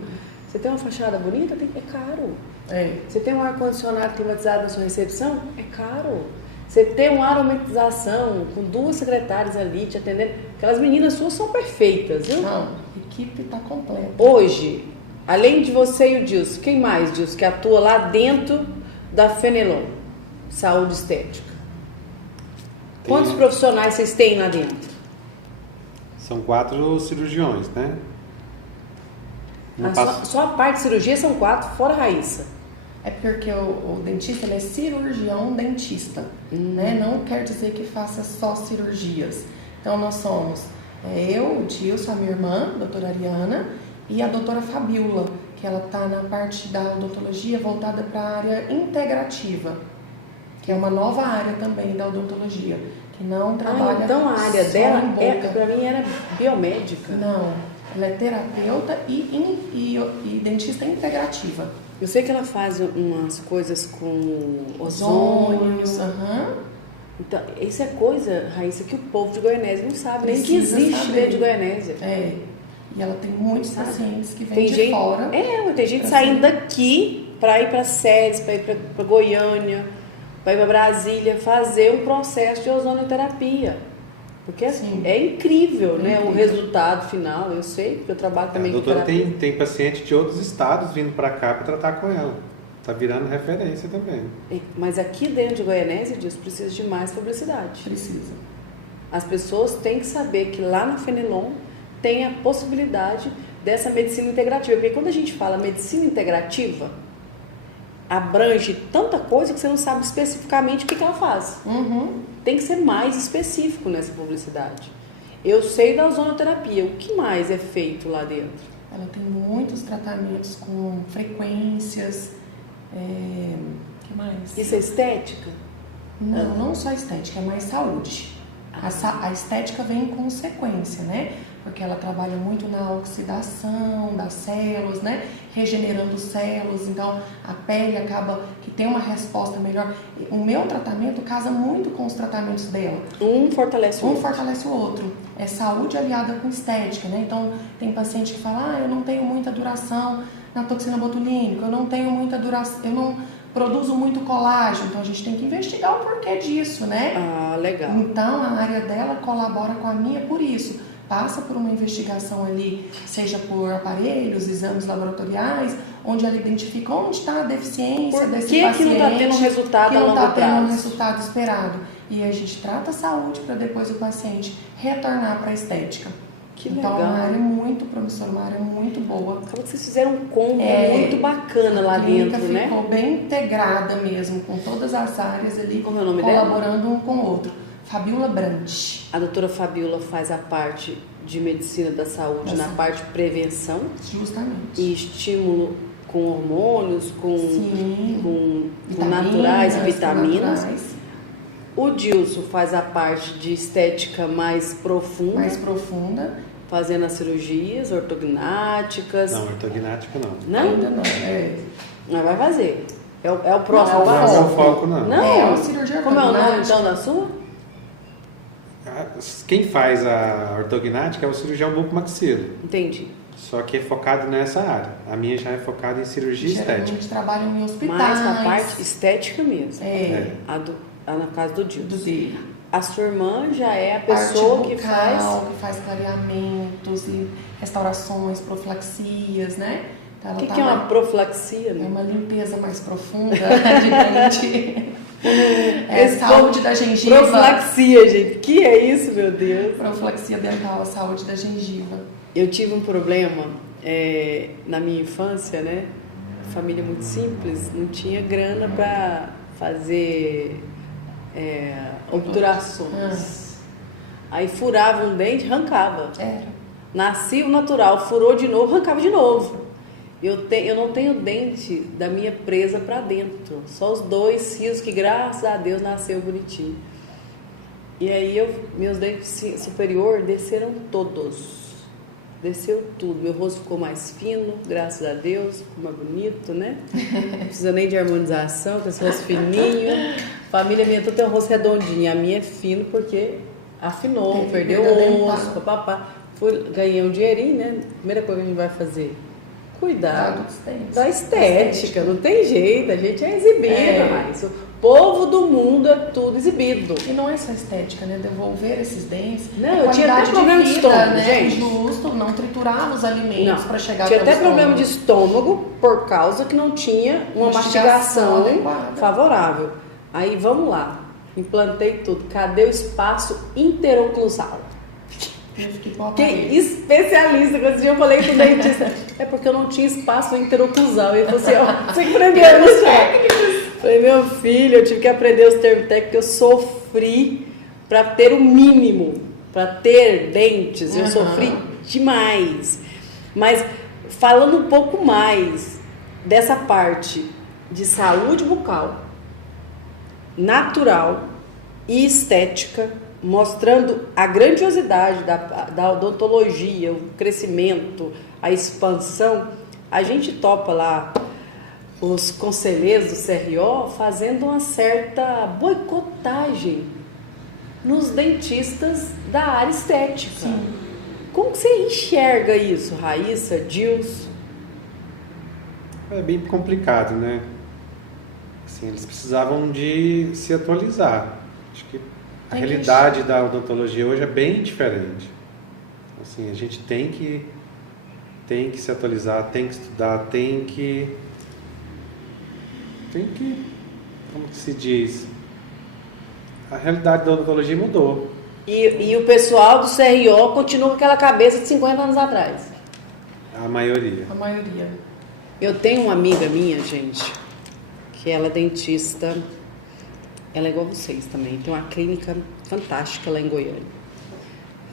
Você tem uma fachada bonita, é caro. É. Você tem um ar-condicionado climatizado na sua recepção, é caro. Você tem uma aromatização com 2 secretárias ali te atendendo. Aquelas meninas suas são perfeitas, viu? Não, a equipe está completa. Hoje, além de você e o Dilson, quem mais, Dilson, que atua lá dentro da Fenelon? Saúde estética. Quantos profissionais vocês têm lá dentro? São 4 cirurgiões, né? Só a parte de cirurgia são 4, fora a Raíssa. É porque o dentista ele é cirurgião dentista, né? Não quer dizer que faça só cirurgias. Então nós somos eu, o Dilson, a minha irmã, a doutora Ariana, e a doutora Fabiola, que ela está na parte da odontologia voltada para a área integrativa, que é uma nova área também da odontologia, que não trabalha então a área só dela, em boca. para mim, era biomédica. Não, ela é terapeuta e dentista integrativa. Eu sei que ela faz umas coisas com Ozônios, ozônio. Então, isso é coisa, Raíssa, que o povo de Goianésia não sabe, nem que Precisa existe saber. dentro de Goianésia. É, e ela tem muitos Sabe? pacientes que vêm Tem de gente, fora. tem gente saindo daqui para ir para Séries, para ir para Goiânia, para ir para Brasília, fazer um processo de ozonioterapia. Porque Sim. é incrível, né? Incrível. O resultado final. Eu sei, porque eu trabalho também A com doutora terapia. tem paciente de outros estados vindo para cá para tratar com ela. Tá virando referência também. Mas aqui dentro de Goianésia, Deus precisa de mais publicidade. Precisa. As pessoas têm que saber que lá na Fenelon tem a possibilidade dessa medicina integrativa. Porque quando a gente fala medicina integrativa, abrange tanta coisa que você não sabe especificamente o que ela faz. Uhum. Tem que ser mais específico nessa publicidade. Eu sei da ozonoterapia. O que mais é feito lá dentro? Ela tem muitos tratamentos com frequências. Que mais? Isso é estética? Não, não só estética, é mais saúde. A estética vem em consequência, né? Porque ela trabalha muito na oxidação das células, né? Regenerando células, então a pele acaba que tem uma resposta melhor. O meu tratamento casa muito com os tratamentos dela. Um fortalece o Um outro. fortalece o outro. É saúde aliada com estética, né? Então tem paciente que fala, eu não tenho muita duração na toxina botulínica, eu não tenho muita duração, eu não produzo muito colágeno, então a gente tem que investigar o porquê disso, né? Ah, legal. Então a área dela colabora com a minha por isso. Passa por uma investigação ali, seja por aparelhos, exames laboratoriais, onde ela identifica onde está a deficiência Por desse que paciente. não está tendo um resultado que a não longo está tendo um prazo? resultado esperado. E a gente trata a saúde para depois o paciente retornar para a estética. Que então legal. é uma área muito promissora, uma área muito boa. Acaba que vocês fizeram um combo muito bacana lá A clínica dentro, né? ficou bem integrada mesmo, com todas as áreas ali, Como é o nome dela? colaborando um com o outro. Fabiola Brandt. A doutora Fabiola faz a parte de medicina da saúde na Essa. parte de prevenção Justamente. e estímulo com hormônios, com Vitaminas, naturais e vitaminas. naturais, O Dilson faz a parte de estética mais profunda, mais profunda. fazendo as cirurgias ortognáticas. Não, ortognática não. Não? Ainda não. É. Mas vai fazer. É o próximo Não, Não é passo? o foco, não. Não? É uma cirurgia Como é o nome ortognática. então da sua? Quem faz a ortognática é o cirurgião bucomaxilo. Entendi. Só que é focado nessa área. A minha já é focada em cirurgia estética. Geralmente trabalham em hospitais. Mais na parte estética mesmo. É. Na casa do Dilson. Do dele. A sua irmã já é a Parte pessoa que bucal, faz. que faz clareamentos e restaurações, profilaxias, né? Então, O ela que, tá que é uma mais- profilaxia? É Né? uma limpeza mais profunda de dente. É Esse saúde da gengiva. Profilaxia, gente. Que é isso, meu Deus? Profilaxia dental, a saúde da gengiva. Eu tive um problema na minha infância, né? Família muito simples, não tinha grana para fazer obturações. Aí furava um dente, arrancava. Era. Nascia o natural, furou de novo, arrancava de novo. Eu não tenho dente da minha presa para dentro, só os 2 sisos que graças a Deus nasceu bonitinho. E aí meus dentes superior desceram todos. Desceu tudo, meu rosto ficou mais fino, graças a Deus, ficou mais bonito, né? Não precisa nem de harmonização, com esse rosto fininho. Família minha toda tem um rosto redondinho, a minha é fino porque afinou, Tem que perdeu cuidar o dental. osso, papapá. Ganhei um dinheirinho, né? Primeira coisa que a gente vai fazer, cuidar Dos dentes. da estética, não tem jeito, a gente é exibido, mas o povo do mundo é tudo exibido. E não é só estética, né? Devolver esses dentes. Não, é eu tinha até qualidade problema de vida, estômago, né? gente. Justo, não triturar os alimentos para chegar tinha até até o problema de estômago. estômago por causa que não tinha uma Mastigação mastigação adequada. favorável. Aí vamos lá. implantei tudo. Cadê o espaço interoclusal? Que especialista, quando esse dia eu falei com o dentista, é porque eu não tinha espaço interoclusal. Ele falou assim, ó, você aprendeu os técnicos? Falei, meu filho, eu tive que aprender os termos técnicos, eu sofri para ter o mínimo, para ter dentes, eu sofri demais. Mas falando um pouco mais dessa parte de saúde bucal, natural e estética, mostrando a grandiosidade da odontologia, o crescimento, a expansão, a gente topa lá os conselheiros do CRO fazendo uma certa boicotagem nos dentistas da área estética. Sim. Como que você enxerga isso, Raíssa, Dils? É bem complicado, né? Assim, eles precisavam de se atualizar. Acho que a realidade da odontologia hoje é bem diferente. Assim, a gente tem que se atualizar, tem que estudar, tem que, como que se diz? A realidade da odontologia mudou. E o pessoal do CRO continua com aquela cabeça de 50 anos atrás. A maioria. A maioria. Eu tenho uma amiga minha, gente, que ela é dentista. Ela é igual vocês também, tem uma clínica fantástica lá em Goiânia.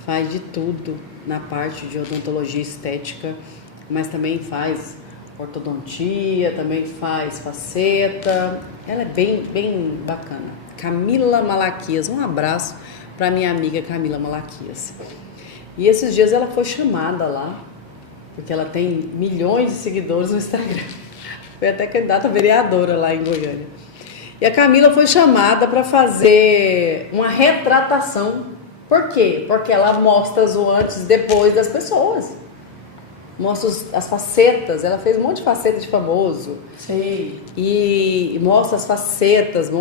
Faz de tudo na parte de odontologia estética, mas também faz ortodontia, também faz faceta. Ela é bem bacana. Camila Malaquias, um abraço para minha amiga Camila Malaquias. E esses dias ela foi chamada lá, porque ela tem milhões de seguidores no Instagram. Foi até candidata a vereadora lá em Goiânia. E a Camila foi chamada para fazer uma retratação. Por quê? Porque ela mostra o antes e depois das pessoas. Mostra as facetas. Ela fez um monte de faceta de famoso. Sei. E mostra as facetas,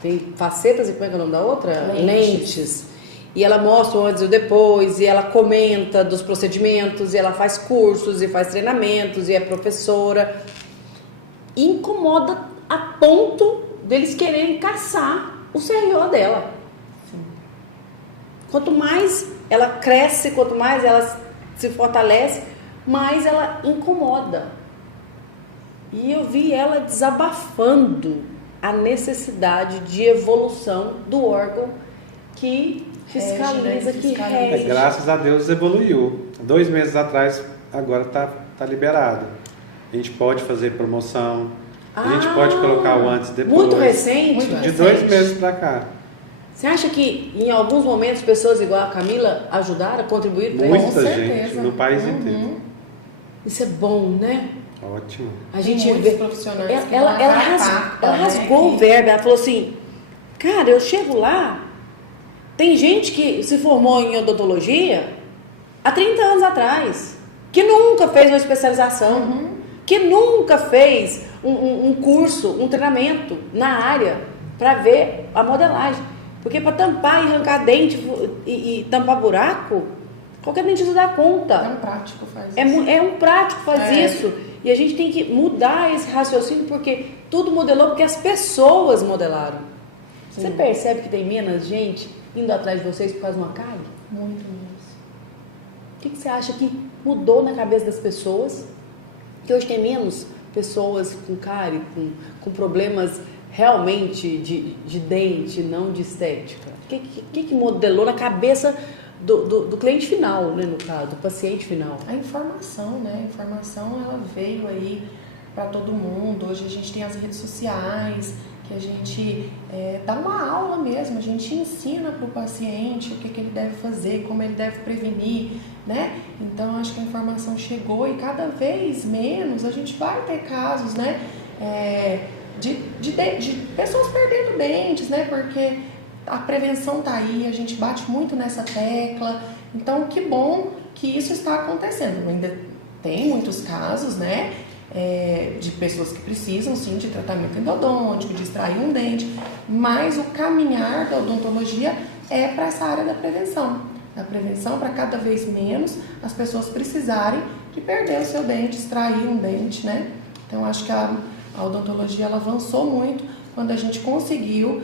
tem facetas e como é que é o nome da outra? Lentes. E ela mostra o antes e o depois, e ela comenta dos procedimentos, e ela faz cursos, e faz treinamentos, e é professora. E incomoda a ponto deles quererem caçar o CRO dela. Sim. Quanto mais ela cresce, quanto mais ela se fortalece, mais ela incomoda. E eu vi ela desabafando a necessidade de evolução do órgão que fiscaliza, que rege. Graças a Deus evoluiu. 2 meses atrás, agora tá liberado. A gente pode fazer promoção. A gente pode colocar o antes e depois. Muito recente? Muito De recente. 2 meses para cá. Você acha que em alguns momentos pessoas igual a Camila ajudaram, contribuíram para isso? Muita Com gente certeza. no país inteiro. Isso é bom, né? Ótimo. A gente muitos vê. profissionais que Ela dão a cara tapa, rasgou né? o verbo. Ela falou assim: cara, eu chego lá. Tem gente que se formou em odontologia há 30 anos atrás, que nunca fez uma especialização, que nunca fez um curso, um treinamento na área para ver a modelagem. Porque para tampar e arrancar dente e tampar buraco, qualquer dentista dá conta. É um prático faz isso. É um prático que faz isso. E a gente tem que mudar esse raciocínio, porque tudo modelou porque as pessoas modelaram. Sim. Você percebe que tem menos gente indo atrás de vocês por causa de uma cárie? Muito menos. O que você acha que mudou na cabeça das pessoas? Que hoje tem menos pessoas com cárie, com problemas realmente de dente, não de estética? O que modelou na cabeça do cliente final, né, no caso, do paciente final? A informação, né? A informação, ela veio aí para todo mundo. Hoje a gente tem as redes sociais, que a gente dá uma aula mesmo, a gente ensina para o paciente o que ele deve fazer, como ele deve prevenir, né? Então, acho que a informação chegou e cada vez menos a gente vai ter casos, né? De pessoas perdendo dentes, né? Porque a prevenção tá aí, a gente bate muito nessa tecla. Então, que bom que isso está acontecendo. Ainda tem muitos casos, né? De pessoas que precisam, sim, de tratamento endodôntico, de extrair um dente. Mas o caminhar da odontologia é para essa área da prevenção. Da prevenção para cada vez menos as pessoas precisarem de perder o seu dente, extrair um dente, né? Então, acho que a odontologia ela avançou muito quando a gente conseguiu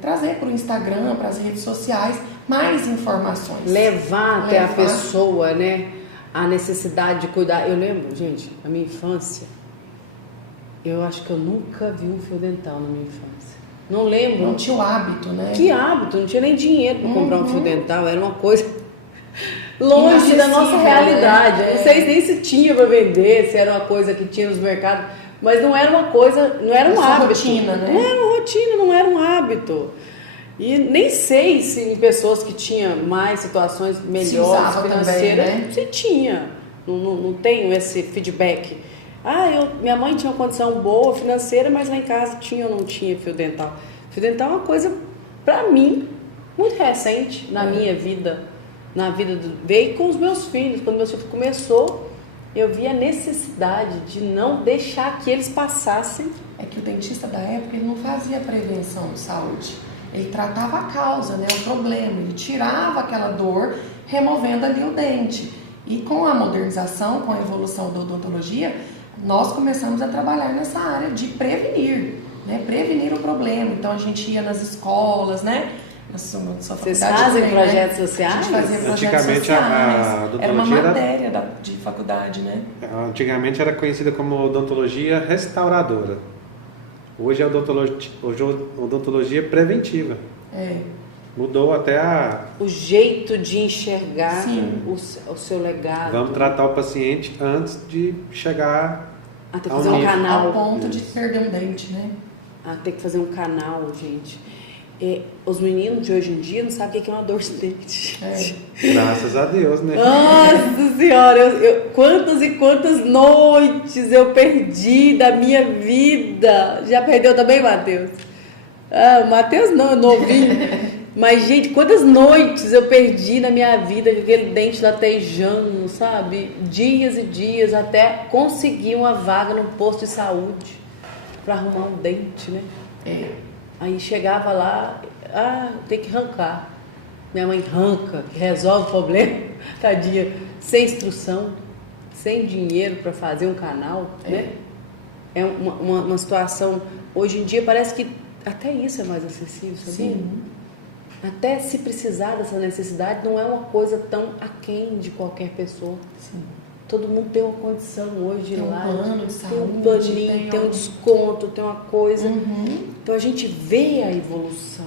trazer para o Instagram, para as redes sociais, mais informações. Levar até a pessoa, né, a necessidade de cuidar. Eu lembro, gente, na minha infância, eu acho que eu nunca vi um fio dental na minha infância. Não lembro. Não tinha o hábito, né? Que hábito? Não tinha nem dinheiro para comprar um fio dental. Era uma coisa longe da nossa realidade. Né? Não sei nem se tinha para vender, se era uma coisa que tinha nos mercados, mas não era uma coisa, não era um hábito. Rotina, né? Não era uma rotina, não era um hábito. E nem sei se em pessoas que tinham mais situações melhores financeiras, também, né? se tinha. Não tenho esse feedback. Minha mãe tinha uma condição boa financeira, mas lá em casa tinha ou não tinha fio dental. Fio dental é uma coisa, pra mim, muito recente na minha vida. Na vida veio com os meus filhos. Quando meu filho começou, eu vi a necessidade de não deixar que eles passassem. É que o dentista da época, ele não fazia prevenção de saúde. Ele tratava a causa, né, o problema. Ele tirava aquela dor, removendo ali o dente. E com a modernização, com a evolução da odontologia, nós começamos a trabalhar nessa área de prevenir, né? Prevenir o problema. Então a gente ia nas escolas, né? Vocês fazem projetos sociais? A gente fazia projetos Antigamente, sociais. Era uma odontologia matéria de faculdade, né? Antigamente era conhecida como odontologia restauradora. Hoje é odontologia preventiva. Mudou até o jeito de enxergar o seu legado. Vamos tratar o paciente antes de chegar a ter que fazer um canal. Ao ponto de perder um dente, né? A ter que fazer um canal, gente. Os meninos de hoje em dia não sabem o que é uma dor de dente. Graças a Deus, né? Nossa Senhora, quantas e quantas noites eu perdi da minha vida. Já perdeu também, Matheus? O Matheus não, novinho. Mas, gente, quantas noites eu perdi na minha vida com aquele dente latejando, sabe? Dias e dias até conseguir uma vaga no posto de saúde para arrumar um dente, né? Aí chegava lá, tem que arrancar. Minha mãe arranca, resolve o problema, tadinha, sem instrução, sem dinheiro para fazer um canal, né? É uma situação, hoje em dia parece que até isso é mais acessível, sabia? Sim. Até se precisar dessa necessidade, não é uma coisa tão aquém de qualquer pessoa. Sim. Todo mundo tem uma condição hoje de ir lá. Tem um plano de saúde. Tem um planinho, tem um desconto, tem uma coisa. Então a gente vê a evolução.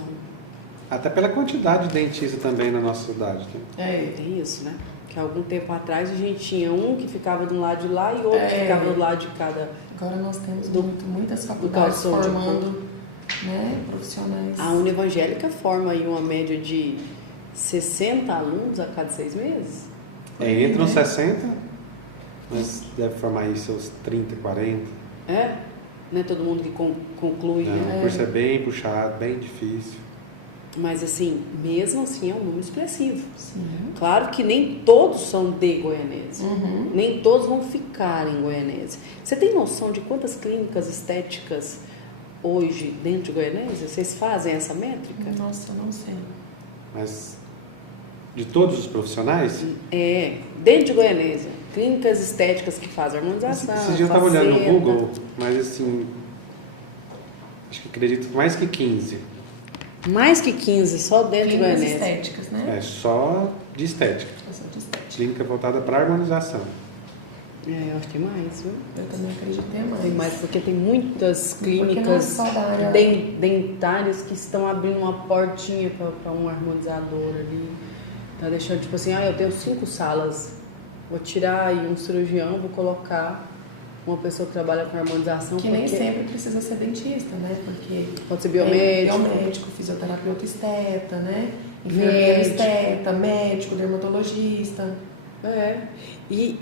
Até pela quantidade de dentista também na nossa cidade. Né? Tem isso, né? Que há algum tempo atrás a gente tinha um que ficava de um lado de lá e outro que ficava do lado de cada. Agora nós temos muitas faculdades formando, né, profissionais. A Univangélica forma aí uma média de 60 alunos a cada 6 meses? Entram 60, mas deve formar aí seus 30, 40. Não é todo mundo que conclui. Não, o curso é bem puxado, bem difícil. Mas assim, mesmo assim é um número expressivo. Sim. Claro que nem todos são de Goianésia. Nem todos vão ficar em Goianésia. Você tem noção de quantas clínicas estéticas hoje dentro de Goianésia? Vocês fazem essa métrica? Nossa, eu não sei. Mas de todos os profissionais? Dentro de Goianésia. Clínicas estéticas que fazem harmonização. Esse dia eu estava olhando no Google, mas assim, acho que acredito que mais que 15. Mais que 15, só dentro de Goianésia. Estéticas, né? Só de estética. Só de estética. Clínica voltada para harmonização. Eu acho que tem mais, viu? Eu também acredito que tem mais. Tem mais, porque tem muitas clínicas não é só da área dentárias que estão abrindo uma portinha para um harmonizador ali. Tá deixando, tipo assim, eu tenho 5 salas, vou tirar aí um cirurgião, vou colocar uma pessoa que trabalha com harmonização. Que nem sempre precisa ser dentista, né? Porque pode ser biomédico. Biomédico, fisioterapeuta esteta, né? Enfermeiro esteta, médico, dermatologista. E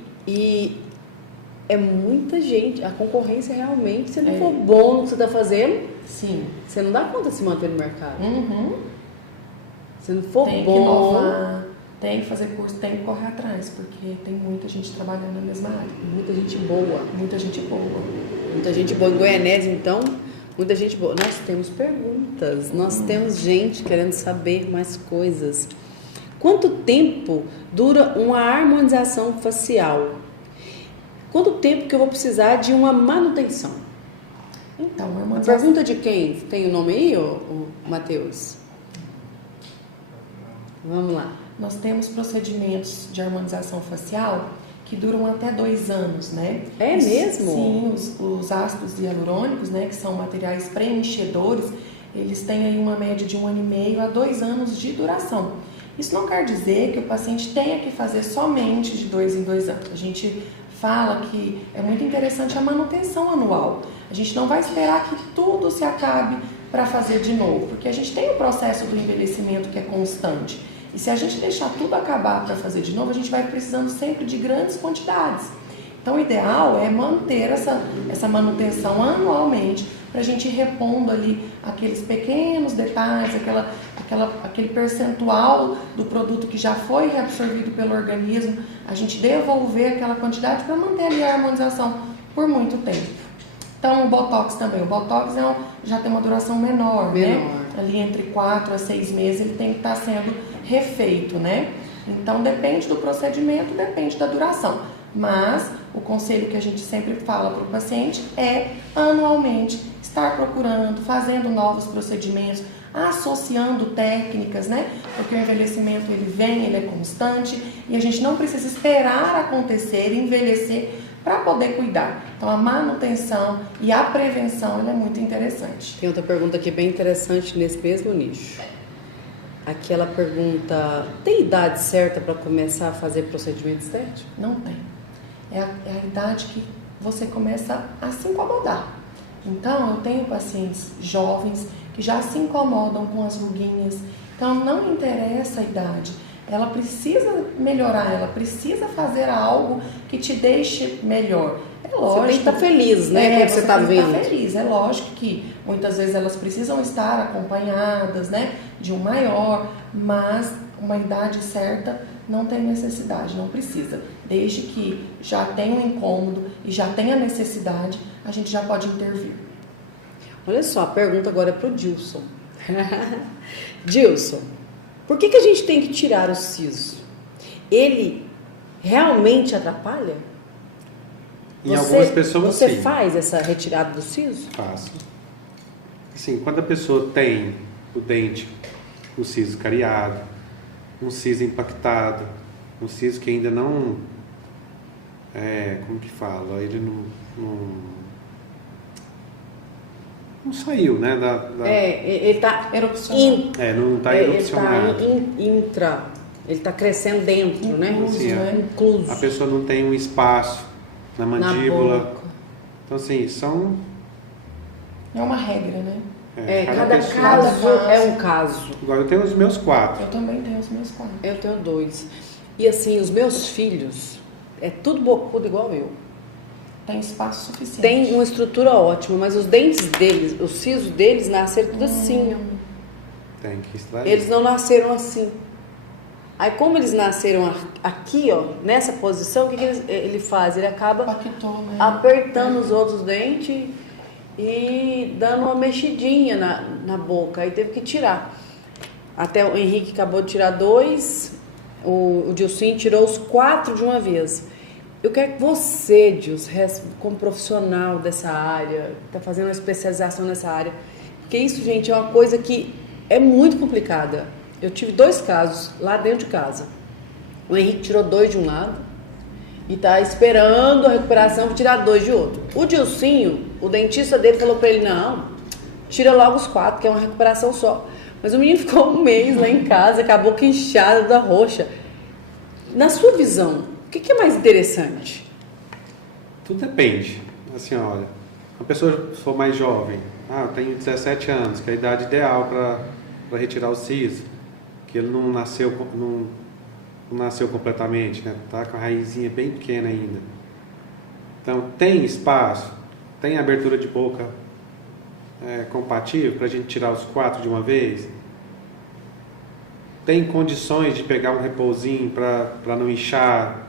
é muita gente. A concorrência realmente, se não for bom no que você está fazendo, sim, você não dá conta de se manter no mercado. Se não for tem bom, que inovar, tem que fazer curso, tem que correr atrás, porque tem muita gente trabalhando na mesma área. Muita gente boa. Muita gente boa. Muita gente boa. Em Goianésia, então, muita gente boa. Nós temos perguntas, nós temos gente querendo saber mais coisas. Quanto tempo dura uma harmonização facial? Quanto tempo que eu vou precisar de uma manutenção? Então, a A harmonização... pergunta de quem? Tem o nome aí, ô Matheus? Vamos lá. Nós temos procedimentos de harmonização facial que duram até 2 anos, né? É mesmo? Sim, os ácidos hialurônicos, né, que são materiais preenchedores, eles têm aí uma média de 1 ano e meio a 2 anos de duração. Isso não quer dizer que o paciente tenha que fazer somente de 2 em 2 anos. A gente fala que é muito interessante a manutenção anual. A gente não vai esperar que tudo se acabe para fazer de novo, porque a gente tem o processo do envelhecimento que é constante. E se a gente deixar tudo acabar para fazer de novo, a gente vai precisando sempre de grandes quantidades. Então, o ideal é manter essa manutenção anualmente, para a gente ir repondo ali aqueles pequenos detalhes, aquele percentual do produto que já foi reabsorvido pelo organismo, a gente devolver aquela quantidade para manter ali a harmonização por muito tempo. Então, o Botox também. O Botox já tem uma duração menor, né? Ali entre 4 a 6 meses ele tem que estar sendo refeito, né? Então, depende do procedimento, depende da duração. Mas o conselho que a gente sempre fala para o paciente é anualmente estar procurando, fazendo novos procedimentos, associando técnicas, né? Porque o envelhecimento ele vem, ele é constante e a gente não precisa esperar acontecer, envelhecer para poder cuidar. Então a manutenção e a prevenção ela é muito interessante. Tem outra pergunta aqui bem interessante nesse mesmo nicho. Aquela pergunta, tem idade certa para começar a fazer procedimento estético? Não tem. É a idade que você começa a se incomodar. Então, eu tenho pacientes jovens que já se incomodam com as ruguinhas. Então, não interessa a idade. Ela precisa melhorar, ela precisa fazer algo que te deixe melhor. É lógico. Você tem que estar feliz, né? Quando você está vendo. Estar feliz. É lógico que muitas vezes elas precisam estar acompanhadas, né, de um maior, mas uma idade certa não tem necessidade, não precisa. Desde que já tenha um incômodo e já tenha necessidade, a gente já pode intervir. Olha só, a pergunta agora é para o Dilson. Dilson, por que a gente tem que tirar o siso? Ele realmente atrapalha? Em algumas pessoas, Você sim. faz essa retirada do siso? Faço. Assim, quando a pessoa tem o dente, o siso cariado, um siso impactado, um siso que ainda não... como que fala? Ele não saiu, né? Ele está Erupcionado. Não está erupcionado. Ele está crescendo dentro, Incluso, né? Assim, né? Incluso. A pessoa não tem um espaço na mandíbula. boca. Então, assim, são... É uma regra, né? Cada pessoa- caso é um caso. Igual eu tenho os meus 4. Eu também tenho os meus 4. Eu tenho 2. E assim, os meus filhos, é tudo bocudo igual eu. Tem espaço suficiente. Tem uma estrutura ótima, mas os dentes deles, os sisos deles nasceram tudo assim, ó. Tem que extrair. Eles não nasceram assim. Aí como eles nasceram aqui, ó, nessa posição, o que ele faz? Ele acaba Impactou, né? apertando os outros dentes e dando uma mexidinha na boca. Aí teve que tirar. Até o Henrique acabou de tirar 2, o Dilcinho tirou os 4 de uma vez. Eu quero que você, Dils, como profissional dessa área, está fazendo uma especialização nessa área, porque isso, gente, é uma coisa que é muito complicada. Eu tive 2 casos lá dentro de casa. O Henrique tirou 2 de um lado e está esperando a recuperação para tirar 2 de outro. O Dilcinho, o dentista dele falou para ele, não, tira logo os 4, que é uma recuperação só. Mas o menino ficou 1 mês lá em casa, acabou que inchada da roxa. Na sua visão, o que é mais interessante? Tudo depende. Assim, olha, uma pessoa se for mais jovem, eu tenho 17 anos, que é a idade ideal para retirar o siso, que ele não nasceu completamente, né? Tá com a raizinha bem pequena ainda. Então, tem espaço, tem abertura de boca compatível para a gente tirar os 4 de uma vez? Tem condições de pegar um repousinho para não inchar?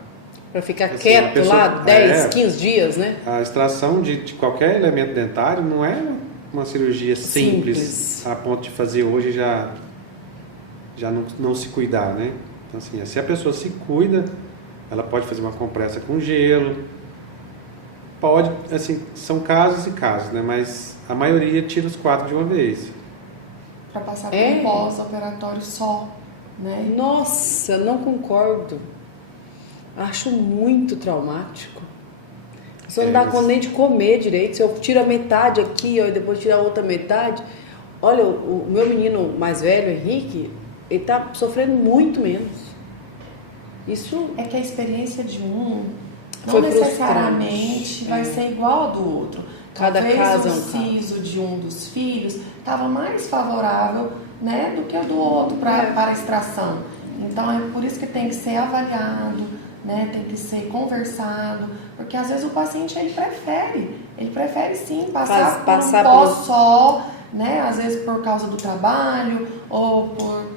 Para ficar Assim, quieto a pessoa- lá 10, 15 dias, né? A extração de qualquer elemento dentário não é uma cirurgia simples, Simples. a ponto de fazer hoje já não se cuidar, né? Então, assim, se a pessoa se cuida, ela pode fazer uma compressa com gelo, pode, assim, são casos e casos, né? Mas a maioria tira os 4 de uma vez. Para passar por um pós-operatório só, né? Nossa, não concordo. Acho muito traumático. Você não dá conta nem de comer direito. Se eu tiro a metade aqui, ó, e depois tiro a outra metade. Olha, o meu menino mais velho, Henrique, ele tá sofrendo muito menos. Isso é que a experiência de um foi não necessariamente vai ser igual ao do outro. Cada Talvez caso o é um siso de um dos filhos estava mais favorável, né, do que o do outro para a extração. Então é por isso que tem que ser avaliado, né, tem que ser conversado, porque às vezes o paciente ele prefere sim passar por um pós só, né, às vezes por causa do trabalho ou por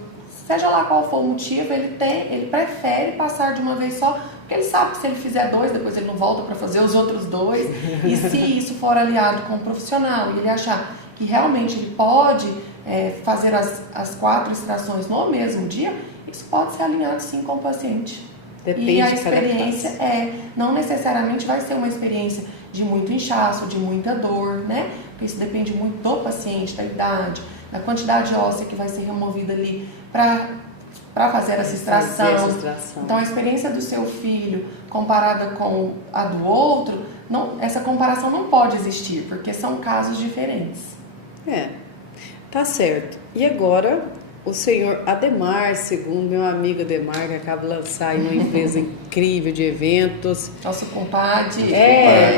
seja lá qual for o motivo, ele prefere passar de uma vez só, porque ele sabe que se ele fizer 2, depois ele não volta para fazer os outros 2. E se isso for aliado com o profissional e ele achar que realmente ele pode fazer as 4 extrações no mesmo dia, isso pode ser alinhado sim com o paciente. Depende e a experiência não necessariamente vai ser uma experiência de muito inchaço, de muita dor, né? Porque isso depende muito do paciente, da idade, da quantidade óssea que vai ser removida ali para fazer essa extração. Então a experiência do seu filho comparada com a do outro, essa comparação não pode existir, porque são casos diferentes. Tá certo. E agora, o senhor Ademar, segundo meu amigo Ademar, que acaba de lançar aí uma empresa incrível de eventos. Nosso compadre.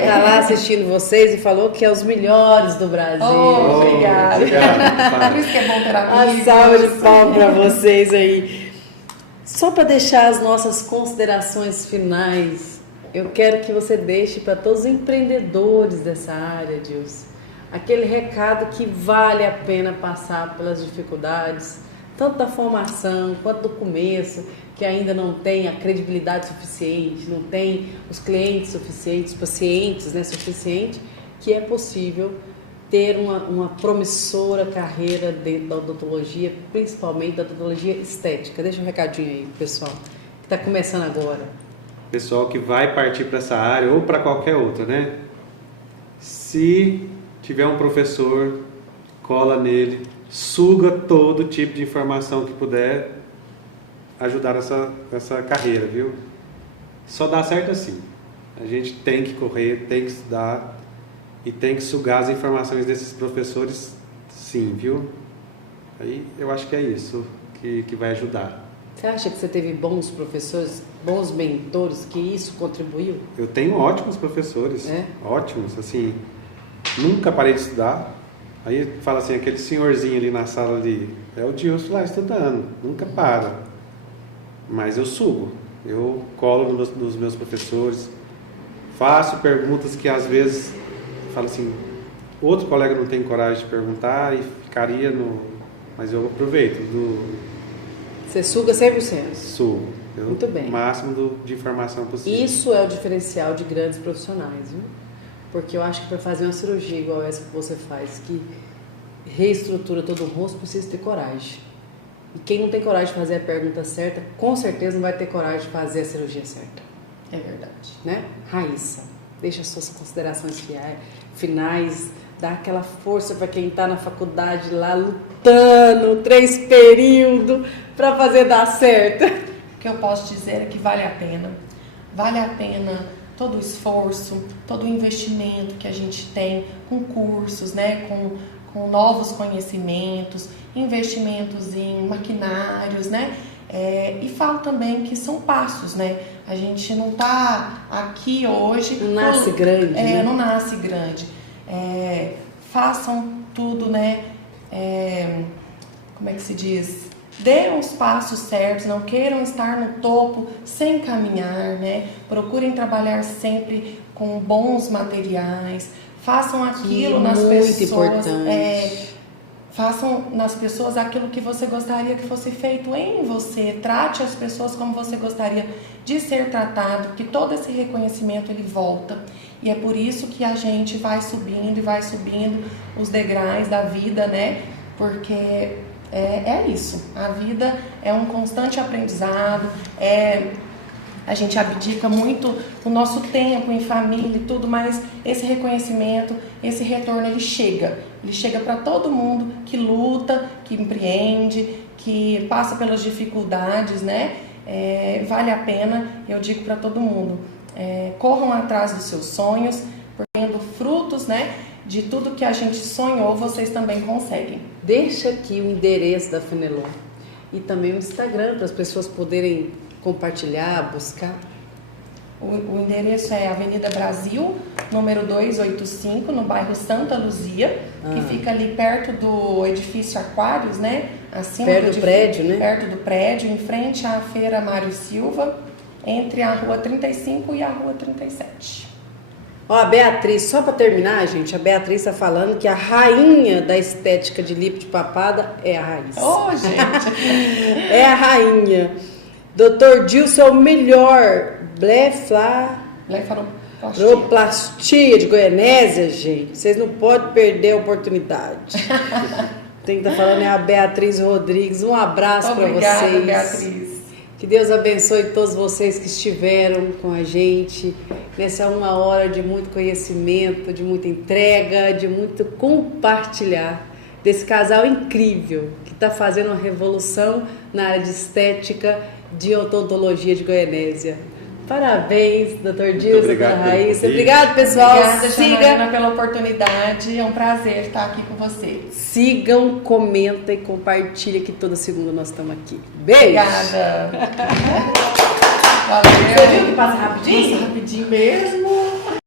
Tá lá assistindo vocês e falou que é os melhores do Brasil. Obrigada. Por isso que é bom ter amigos. Uma salva de palmas para vocês aí. Só para deixar as nossas considerações finais, eu quero que você deixe para todos os empreendedores dessa área, Dilson, aquele recado que vale a pena passar pelas dificuldades, tanto da formação quanto do começo, que ainda não tem a credibilidade suficiente, não tem os clientes suficientes, os pacientes, né, suficiente, que é possível ter uma promissora carreira dentro da odontologia, principalmente da odontologia estética. Deixa um recadinho aí, pessoal, que está começando agora. Pessoal que vai partir para essa área ou para qualquer outra, né? Se tiver um professor, cola nele, suga todo tipo de informação que puder ajudar essa carreira, viu? Só dá certo assim. A gente tem que correr, tem que estudar e tem que sugar as informações desses professores, sim, viu? Aí eu acho que é isso que vai ajudar. Você acha que você teve bons professores, bons mentores, que isso contribuiu? Eu tenho ótimos professores, ótimos, assim, nunca parei de estudar. Aí fala assim, aquele senhorzinho ali na sala ali, é o Dilson lá estudando, nunca para. Mas eu sugo, eu colo nos meus professores, faço perguntas que às vezes, falo assim, outro colega não tem coragem de perguntar e ficaria no... Mas eu aproveito Você suga 100%? Sugo. Muito bem. O máximo de informação possível. Isso é o diferencial de grandes profissionais, viu? Porque eu acho que para fazer uma cirurgia igual essa que você faz, que reestrutura todo o rosto, precisa ter coragem. E quem não tem coragem de fazer a pergunta certa, com certeza não vai ter coragem de fazer a cirurgia certa. É verdade. Né? Raíssa, deixa as suas considerações finais, dá aquela força para quem está na faculdade lá lutando, 3 períodos, para fazer dar certo. O que eu posso dizer é que vale a pena. Vale a pena todo o esforço, todo o investimento que a gente tem com cursos, né, com novos conhecimentos, investimentos em maquinários, né? E falo também que são passos, né? A gente não está aqui hoje... Não nasce grande, né? Não nasce grande. Façam tudo, né? Como é que se diz? Dêem os passos certos, não queiram estar no topo sem caminhar, né? Procurem trabalhar sempre com bons materiais, façam aquilo nas pessoas. Importante. Façam nas pessoas aquilo que você gostaria que fosse feito em você. Trate as pessoas como você gostaria de ser tratado, que todo esse reconhecimento ele volta. E é por isso que a gente vai subindo e vai subindo os degraus da vida, né? Porque é isso. A vida é um constante aprendizado, é a gente abdica muito o nosso tempo em família e tudo, mas esse reconhecimento, esse retorno, ele chega para todo mundo que luta, que empreende, que passa pelas dificuldades, né? Vale a pena, eu digo para todo mundo, corram atrás dos seus sonhos, tendo frutos, né? De tudo que a gente sonhou, vocês também conseguem. Deixa aqui o endereço da Fenelon e também o Instagram para as pessoas poderem compartilhar, buscar. O endereço é Avenida Brasil, número 285, no bairro Santa Luzia, que fica ali perto do edifício Aquários, né? Acima perto do prédio, né? Perto do prédio, em frente à Feira Mário Silva, entre a Rua 35 e a Rua 37. Ó, a Beatriz, só para terminar, gente, a Beatriz está falando que a rainha da estética de lipo de papada é a Raiz. Ô, gente! É a rainha. Dr. Dilson é o melhor blefaroplastia de Goianésia, gente. Vocês não podem perder a oportunidade. Quem está falando é a Beatriz Rodrigues. Um abraço para vocês. Obrigada, Beatriz. Que Deus abençoe todos vocês que estiveram com a gente nessa 1 hora de muito conhecimento, de muita entrega, de muito compartilhar desse casal incrível que está fazendo uma revolução na área de estética, de odontologia de Goianésia. Parabéns, Dr. Dilson, Dra. Raíssa. Obrigado, pessoal. Obrigada, Janaína, pela oportunidade. É um prazer estar aqui com você. Sigam, comentem e compartilhem, que toda segunda nós estamos aqui. Beijo! Obrigada. Valeu. Você viu que passa rapidinho? Passa rapidinho mesmo.